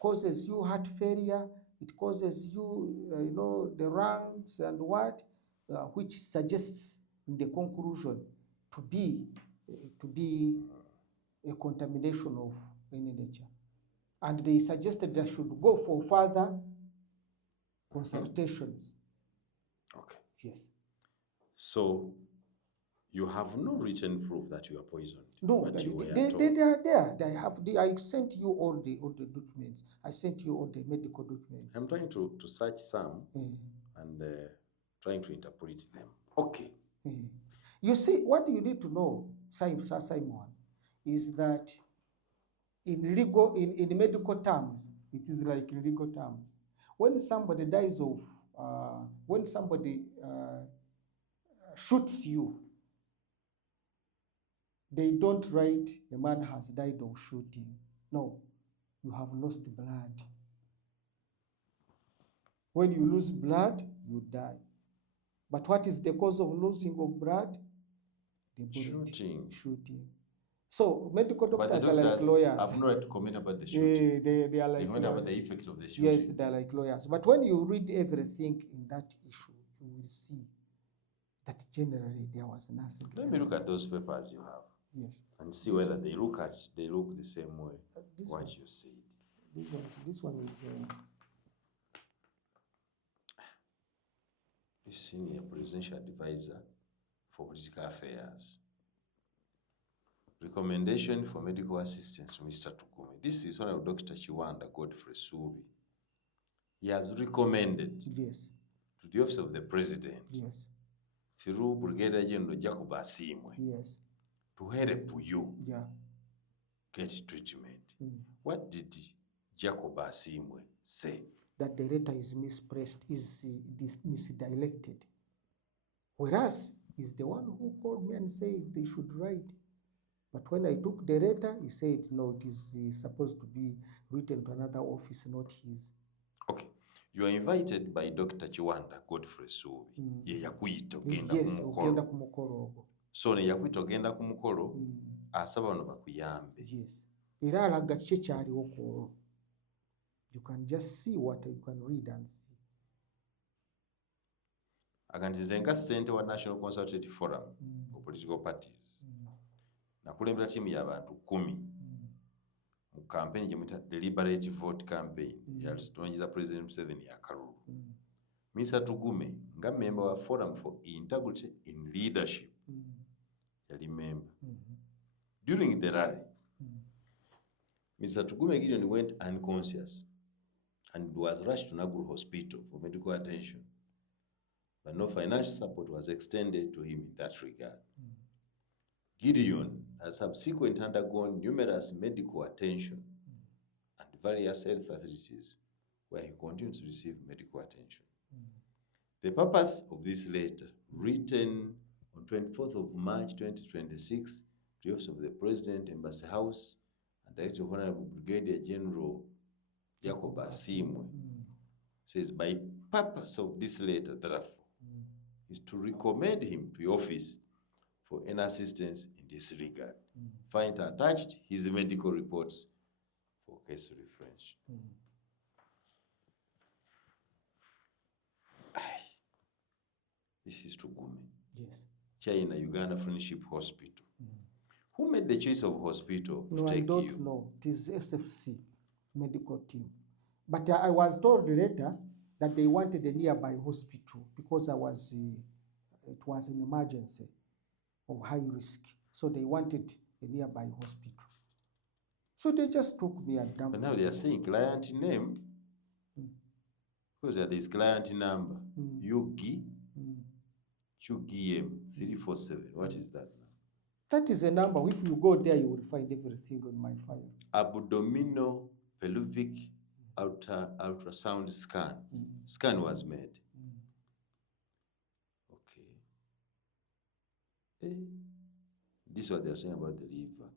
causes you heart failure, it causes you, the lungs and which suggests in the conclusion to be a contamination of any nature. And they suggested I should go for further consultations. Okay. Yes. So you have no written proof that you are poisoned? No, they are there. I sent you all the documents. I sent you all the medical documents. I'm trying to search some and trying to interpret them. Okay. You see, what you need to know, Simon, is that in medical terms, it is like in legal terms. When somebody dies when somebody shoots you, they don't write the man has died of shooting. No, you have lost blood. When you lose blood, you die. But what is the cause of losing of blood? The bullet. Shooting. So medical doctors are like lawyers. Have no right to comment about the shooting. They are like comment about the effect of the shooting. Yes, they are like lawyers. But when you read everything in that issue, you will see that generally there was nothing. Let me look at those papers you have. Yes. And see whether they look the same way. What you said. This one is the senior presidential advisor for political affairs. Recommendation for medical assistance to Mr. Tukumi. This is one of Dr. Chiwanda Godfrey Subi. He has recommended to the office of the president through Brigadier General Jacob Asimwe to help you get treatment. What did Jacob Asimwe say? That the letter is mispressed, is misdirected. Whereas he's the one who called me and said they should write. But when I took the letter, he said, no, it is supposed to be written to another office, not his. Okay. You are invited by Dr. Chiwanda Godfrey Subi. Ye yakuyita ogenda kumukolo. So ne yakuyita ogenda kumukolo, asaba bano bakuyambe. Yes. Era alaga kiki kyaliwo ku. You can just see what you can read and see. Aganti nga ssente wa National Consultative Forum of Political Parties. Nakulembera tiimu y'abantu 10. mu campaign gye deliberate vote campaign yalitunoonyeza President Museveni yakalulu. Mr. Tugume nga member wa Forum for Integrity in Leadership yali member. During the rally, Mr. Tugume Gideon went unconscious and was rushed to Naguru Hospital for medical attention, but no financial support was extended to him in that regard. Gideon has subsequently undergone numerous medical attention at various health facilities where he continues to receive medical attention. The purpose of this letter, written on 24th of March 2026 to the Office of the President, Embassy House, and Director of Honorable Brigadier General Jacob Asimwe, says, by purpose of this letter, therefore, is to recommend him to your office for any assistance in this regard. Find attached his medical reports for case reference. This is Tugume. Yes. China Uganda Friendship Hospital. Who made the choice of hospital to take you? No, I don't know. It is SFC medical team. But I was told later that they wanted a nearby hospital because it was an emergency of high risk. So they wanted a nearby hospital. So they just took me and dumped me. But now they are saying client name, because there is client number, Yugi Chugiem 347. What is that? That is a number. If you go there, you will find everything on my file. Abdominal pelvic ultrasound scan. Scan was made. Okay. This is what they are saying about the liver.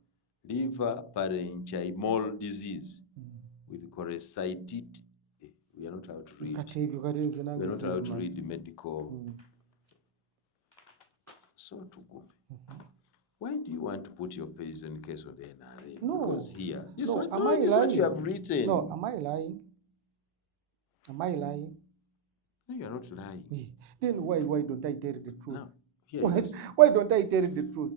Liver parenchymal disease with cholecystitis. We are not allowed to read. We are not allowed to read the medical. So Tugume, why do you want to put your page in case of the NRA? No. Because here, this No, one, am no, I this is what lying? you have written. No, am I lying? Am I lying? No, you are not lying. Then why don't I tell the truth? Now, here Why don't I tell the truth?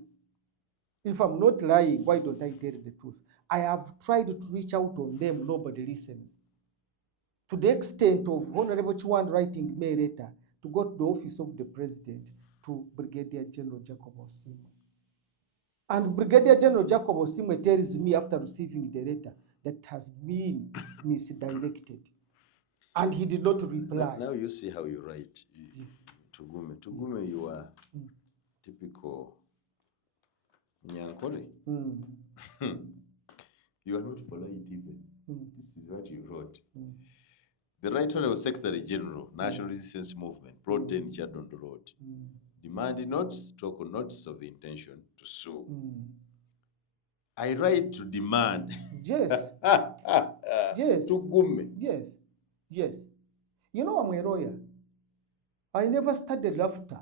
If I'm not lying, why don't I tell the truth? I have tried to reach out on them, nobody listens. To the extent of Honorable Chiwand writing me a letter to go to the office of the President to Brigadier General Jacob Osimwe. And Brigadier General Jacob Osimwe tells me after receiving the letter that has been misdirected. And he did not reply. Now you see how you write. Yes. Tugume, you are typical Nyankore. You are not polite even. This is what you wrote. The Right Honorable Secretary General, National Resistance Movement, Plot 10 Chadondo Road, demanding notice of intention to sue. I write to demand. Yes. Yes. Tugume. Yes. Yes. You know, I'm a lawyer. I never studied laughter.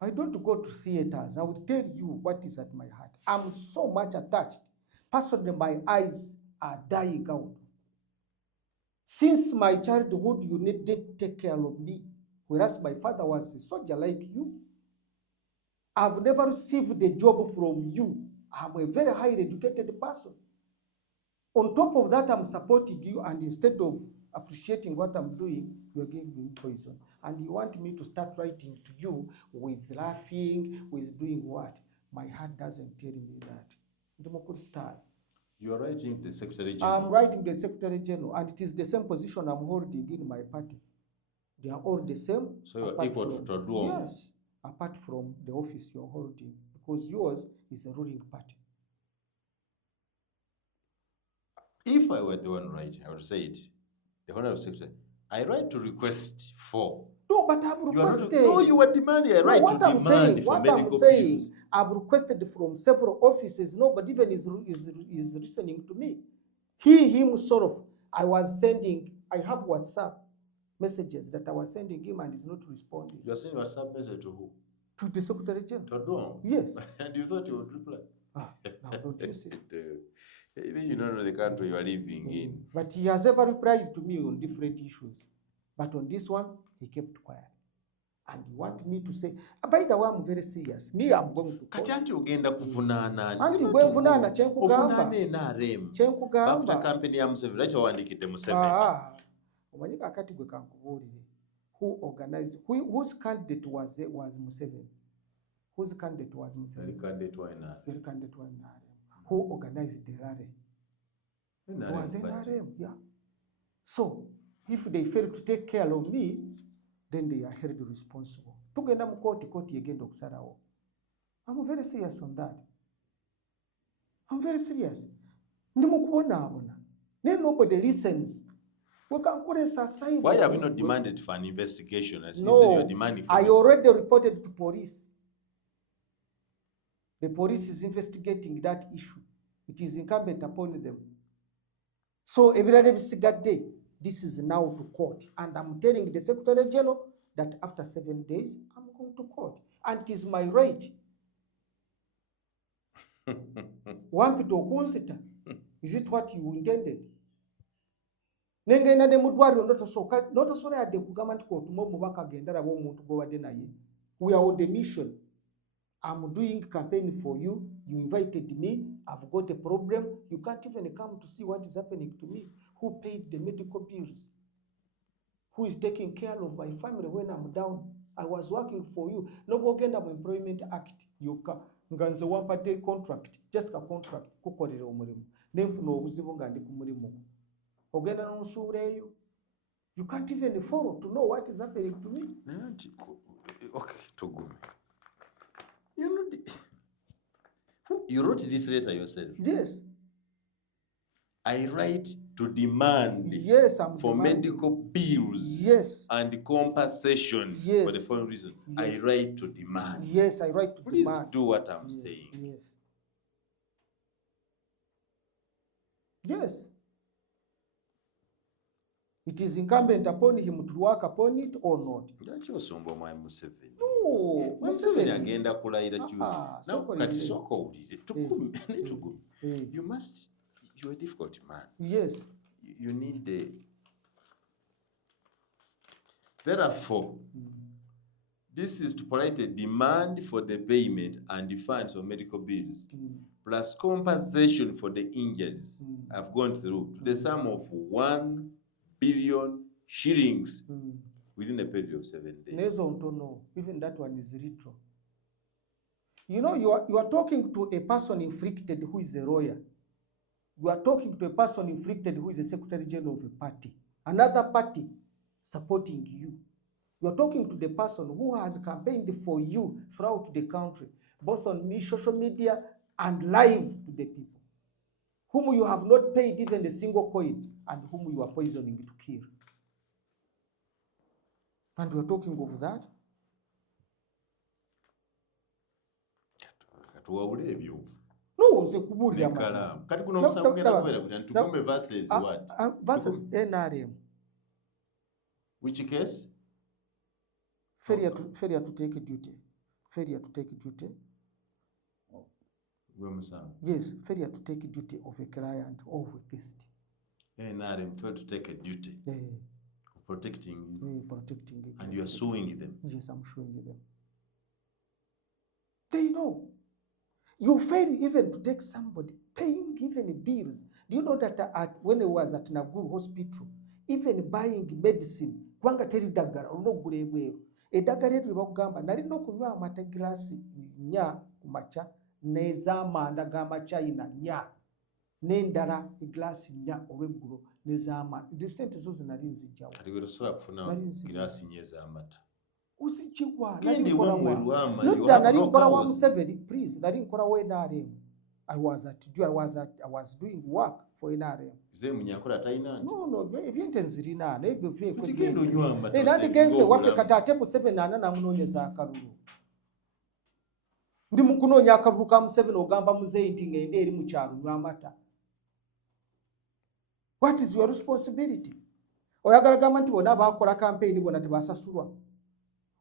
I don't go to theaters. I will tell you what is at my heart. I'm so much attached. Personally, my eyes are dying out. Since my childhood, you needed to take care of me, whereas my father was a soldier like you. I've never received a job from you. I'm a very highly educated person. On top of that, I'm supporting you, and instead of appreciating what I'm doing, you're giving me poison. And you want me to start writing to you with laughing, with doing what? My heart doesn't tell me that. You are writing the Secretary General. I'm writing the Secretary General, and it is the same position I'm holding in my party. They are all the same. So you are equal to Todwong? Yes, apart from the office you're holding, because yours is a ruling party. If I were the one writing, I would say it. The Honorable Secretary, I write to request for. No, but I've requested. You are demanding. I write to demand for medical bills. I've requested from several offices. Nobody even is listening to me. Himself, I was sending. I have WhatsApp messages that I was sending him, and he's not responding. You are sending WhatsApp message to who? To the Secretary General. To Dong? Yes. And you thought you would reply? Now don't you see? You don't know the country you are living in. But he has ever replied to me on different issues. But on this one, he kept quiet. and you want me to say, by the way, I'm very serious. Me, I'm going to Kati court. anti ogenda kuvunaana. Anti gwe nvunaana kyenkugamba. Ovunaana NRM. Kyenkugamba. Bakuta kampeni ya Museveni. Lwaki wawandiikidde Museveni? Omanyi kakati gwe kankubuulire. Who organized, whose candidate was Museveni? Whose candidate was Museveni? Very candidate wa NRM. Very candidate wa NRM. Who organized the rally? It was NRM, yeah. So, if they fail to take care of me, then they are held responsible. Tugenda mu court egenda okusalawo. I'm very serious on that. I'm very serious. Ndi mu kubonaabona. Then nobody listens. We can put a aside. Why have you not demanded for an investigation? As no, you said, you're demanding for I already reported to police. The police is investigating that issue. It is incumbent upon them. So, this is now to court. And I'm telling the Secretary General that after 7 days, I'm going to court. And it is my right. Wampito okunsita. Is it what you intended? Nengenda ne mudwaliro notosobola yadde kugamba nti kootuma omubaka agenda alaba omuntu gw'obadde naye. We are on the mission. I'm doing campaign for you. You invited me. I've got a problem. You can't even come to see what is happening to me. Who paid the medical bills? Who is taking care of my family when I'm down? I was working for you. No bogenda mu Employment Act. Yoka nganze wampadde contract. Just a contract. Kukolera omulimu. Nenfuna obuzibu nga ndi ku mulimu. Ogenda n'onsuula eyo. You can't even follow to know what is happening to me. Okay, Tugumi. You wrote this letter yourself. Yes. I write to demand for medical bills and compensation for the following reason. I write to demand. Yes, I write to Please demand. do what I'm saying. Yes. Yes. It is incumbent upon him to work upon it or not. No, Museveni agenda kulayira Tuesday. Now, kati soko ulire. Tugumi. You're a difficult man. Yes. You need the... Therefore, this is to provide a demand for the payment and the funds of medical bills, plus compensation for the injuries I've gone through to the sum of 1 billion shillings within a period of 7 days. No, even that one is little. You know, you are talking to a person inflicted who is a lawyer. You are talking to a person inflicted who is a Secretary General of a party. Another party supporting you. You are talking to the person who has campaigned for you throughout the country, both on social media and live to the people, whom you have not paid even a single coin and whom you are poisoning to kill. And we are talking of that. No, it's a kuburi amasa. Kati kuno musango ngenda kubera kuti Tugume versus what? Versus NRM. Which case? Failure to take duty. Failure to take duty. Yes, failure to take duty of a client or of a guest. NRM failed to take a duty of protecting you. Protecting and you are suing them. Yes, I'm suing them. They know. You fail even to take somebody, paying even bills. Do you know that when I was at Naguru Hospital, even buying medicine, kwanga teri dagara, olugula ebweru. Eddagala eryo bakugamba nalina okunywa amata glaasi 4 ku makya n'ez'amanda g'amachina 4 n'endala eglaasi 4 olw'eggulo n'ez'amanda. Sente zo zinali nzijjawo. Kati gwe tosobola kufuna glaasi 4 ez'amata. Uzichigwa nali nkola wa Museveni, please, nali nkola wa NRM. I was doing work for NRM. Ze munyakola tayina nti. No, ebyente nzirina n'ebyo vye kwe. Kigendo onywa amata. Nandi genze waffe katate Museveni namunoonyeza akalulu. Ndi mu kunoonya akalulu ka Museveni ogamba muzeeyi nti ngende eri mu kyalo nywa amata. What is your responsibility? Oyagala gamba nti bonna abakola campaign bonna tebasasulwa.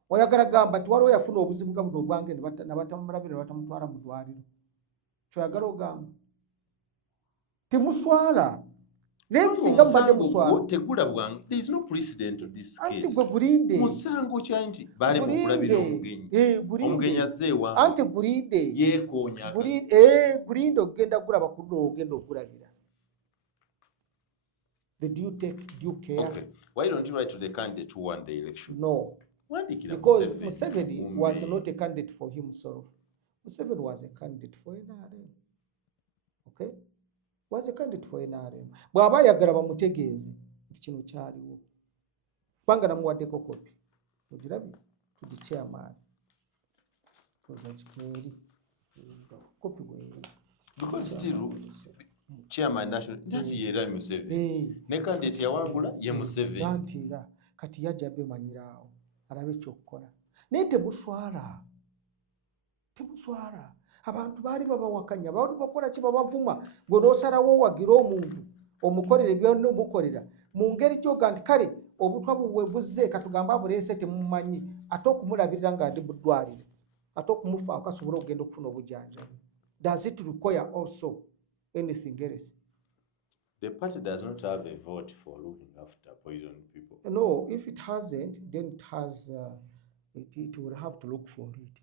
Oyagala gamba nti waliwo yafuna obuzibu buno obwange ne batamulabira ne batamutwala mu ddwaliro. Kyoyagala ogamba. Temuswala. naye singa mubadde muswala tegula bwangu. There is no precedent to this anti case. gwe gulinde Musango kya nti bali mu kulabira omugenyi. Omugenyi azzeewa anti gulinde yeekoonya. Gulinde ogenda gulaba kuno ogenda okulabira. Did you take due care? Okay. Why don't you write to the candidate who won the election? No. Wandikira Because Museveni was not a candidate for himself. Museveni was a candidate for NRM. Okay? Was a candidate for NRM. Bw'aba ayagala bamutegeeze nti kino kyaliwo. Kubanga namuwaddeko kopi. Ogirabye? To the chairman. Kopi bweri. Because still chairman national ndati yera Museveni. Ne candidate yawangula ye Museveni. Ntira kati yajja bemanyiraawo. Alabe kyokkola. Naye temuswala. Temuswala. Abantu baali babawakanya, baali bakola kye babavuma. Gwe n'osalawo wagira omuntu omukolere byonna omukolera. Mu ngeri gy'oga nti kale obutwa bwe buzze katugamba buleese temumanyi ate okumulabirira ng'ali mu ddwaliro. Ate okumufa akasobola okugenda okufuna obujjanjabi. Does it require also anything else? The party does not have a vote for looking after poisoned people. No, if it hasn't, then it has. It will have to look for it.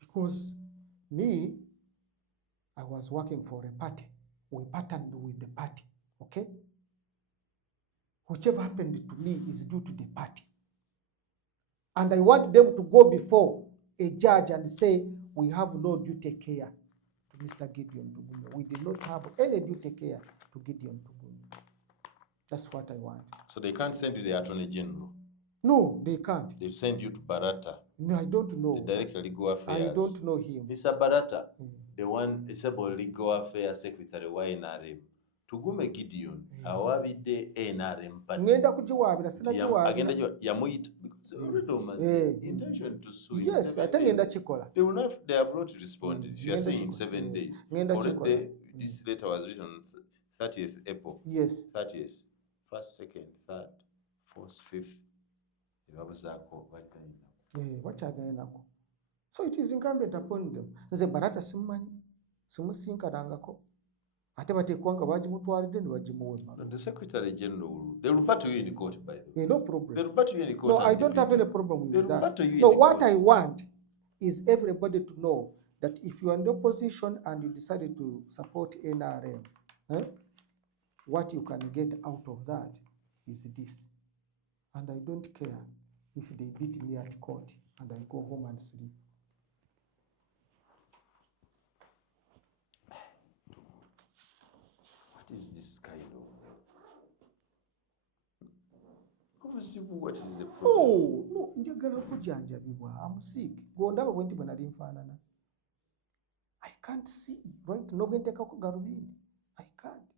Because me, I was working for a party. We partnered with the party. Okay. Whichever happened to me is due to the party. And I want them to go before a judge and say, we have no duty care to Mr. Gideon Tugumi. We did not have any duty care to Gideon Tugumi. That's what I want. So they can't send you the Attorney General? No, they can't. They send you to Barata? No, I don't know. The Director of Legal Affairs? I don't know him. Mr. Barata, the one disabled Legal Affairs Secretary wa NRM. Tugume Gideon, awabide NRM party. Ngenda kujiwabira, sina jiwabira. Agenda yamuyita because already omaze intention to sue. Yes, ate ngenda chikola. They have not responded. You are saying in 7 days. Already this letter was written on 30th April. Yes. 30th. 1st, 2nd, 3rd, 4th, 5th. Wakyagalinako. So it is incumbent upon them. Nze Barata simumanyi, simusinkanangako. Ate batekwanga bagimutwalidde ne bagimuwema. The Secretary General, they will report to you in court, by the way. No problem. They will report to you in court. No, I don't have any problem with that. To you no, what I want is everybody to know that if you are in the opposition and you decided to support NRM, what you can get out of that is this. And I don't care if they beat me at court and I go home and sleep. What is this kind of? What is the problem? No, njagala kujanjabibwa. I'm sick. Gondaba bwenti bwe nali nfaanana. I can't see right. No gentekako galubindi. I can't.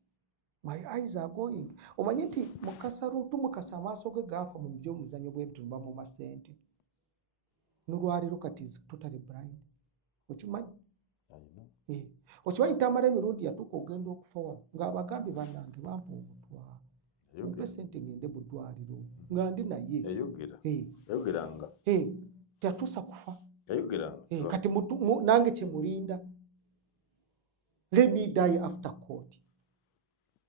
My eyes are going. Omanyi nti Mukasa Rutu Mukasa amaaso ge gaafa mu by'omuzannyo bw'ebitumba mu masente. N'olwaliro kati is totally blind. Okimanyi? Okimanyi tamala emirundi yatuuka ogenda okufa wano ng'abagambye bannange bampa obutwa. Mumpe sente ngende mu ddwaliro nga ndi naye. Yayogeranga. Teyatuusa kufa. Yayogeranga. Kati nange kyemulinda. Let me die after court.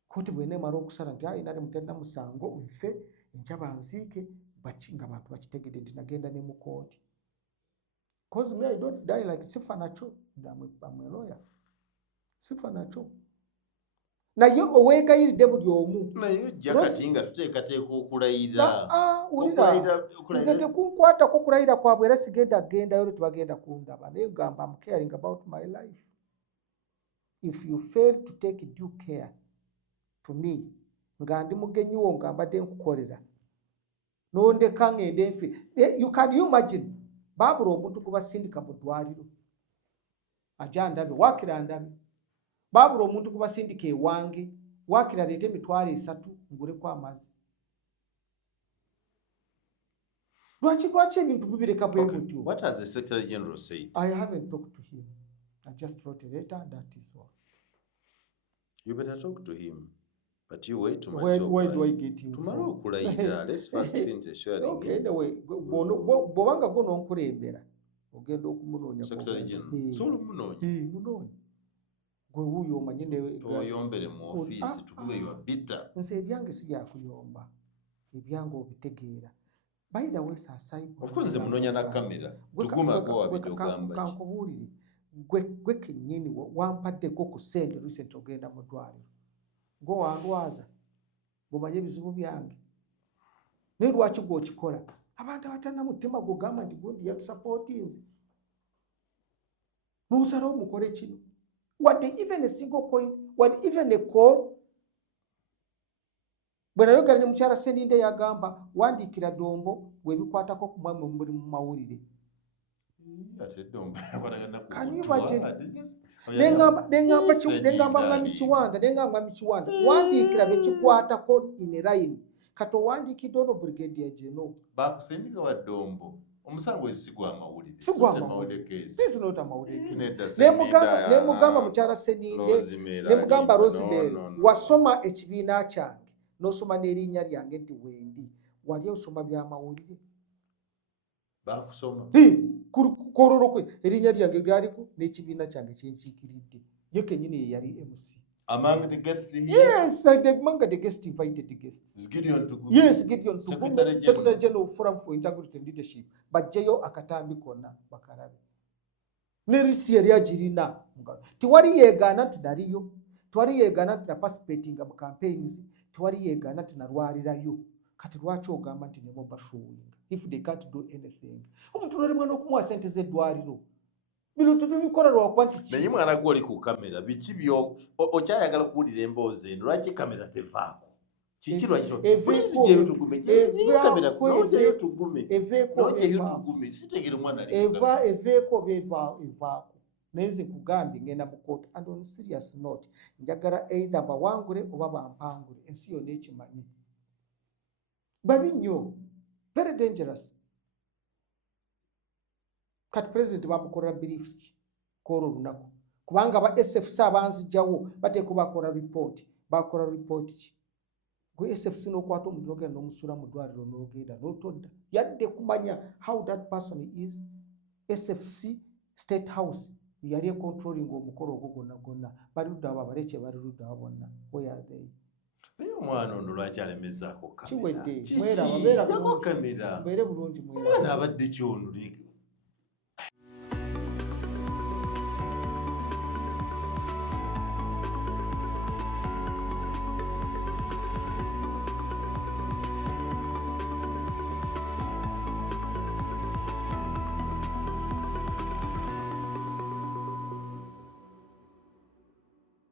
Kooti bw'eneemala okusala nti ayina mutalina musango nfe enkya banziike nga abantu bakitegedde nti nagenda ne mu kooti. Because me I don't die like sifa nakyo. I'm a lawyer. Sifa nakyo. Naye oweegayiridde buli omu. Naye ojja kati nga tuteekateeka okulayira. Nze tekunkwatako okulayira kwabwe era sigenda gendayo tebagenda kundaba. Naye gamba I'm caring about my life. If you fail to take due care to me, nga ndi mugenyi wo nga mbadde nkukolera n'ondeka ngende nfe. You can imagine baabula omuntu kubasindika mu ddwaliro ajja ndabe waakira ndabe baabula omuntu kubasindika ewange waakira leeta emitwalo 3 nguleko amazzi. Lwaki ebintu bibireka bwe butyo? What has the Secretary General said? I haven't talked to him. I just wrote a letter and that is all. You better talk to him. But you wait to where do I get him tomorrow from? Let's first finish the sharing. Okay, anyway, bobanga go nonkulembera ogenda okumunoonya. Secretary General. So munoonya. Munoonya. gwe wuuyo omanyi toyombere mu ofiisi tukube yo bitter. Nze ebyange si byakuyomba, ebyange obitegeera. By the way, of course nze munoonya na kamera tukumako wabidde ogamba kankubuulire gwe kennyini wampaddeko ku ssente recent ogenda mu ddwaliro gwe wandwaza ng'omanye ebizibu byange naye lwaki gw'okikola abantu abatannamutima gw'ogamba nti gundi yatusapootinze n'osalawo mukole kino wadde even a single coin wadde even a call. Bwe nayogera ne mukyala Seninde yagamba wandiikira Dombo bwebikwatako ku mwami muli mu mawulire. Nengamba mwami Kiwanda wandiikira bekikwatako in line kati owandiikidde ono Brigadier General. Bakusindika wa Dombo omusango esigwa amawulire. This is not amawulire. Nemugamba mukyala Seninde nemugamba Rosemary wasoma ekibiina kyange. Nosoma n'erinnya lyange nti Wendi wali osoma by'amawulire bakusoma kororokwe erinnya lyange lyaliko n'ekibiina kyange kyenkiikiridde ye kennyini yali MC among the guests here. Yes, among the guests invited the guests. Gideon Tugumi. Yes, Gideon Tugumi, Secretary General Forum for Integrity and Leadership. Bajjayo akatambi konna bakarabe nerisi yali agirina tiwali yeegaana nti naliyo tiwali yeegaana nti naparticipatinga mu campaigns tiwali yeegaana nti nalwalirayo kati lwaki ogamba nti nemo bashowing if they can't do anything omuntu nolimwe n'okumuwa ssente z'eddwaliro bino tubikola lwakuba nti naye mwana gwe oli ku kamera biki byo okyayagala okuwulira emboozi eno lwaki kamera tevaako kiki lwaki polisi gyeyo tugume kamera nojeyo tugume nojeyo tugume sitegere omwana eveeko evaako naye nze nkugambye ngenda mu kooti and on serious note njagala either bawangule oba bampangule ensi yonna ekimanyi babi nnyo very dangerous kati president bamukolera briefs k'olwo olunaku kubanga ba SFC abanzijjawo bateeko bakola report ki gwe SFC n'okwata omuntu n'ogenda n'omusuula mu ddwaliro n'ogenda n'otodda yadde kumanya how that person is. SFC State House yali controlling omukolo ogwo gonna bali ludda abo abaleke bali ludda abo bonna where are they? Naye omwana ono lwaki alemezaako kamera kiwedde mweraba kamera mbeere bulungi mwana abadde kyono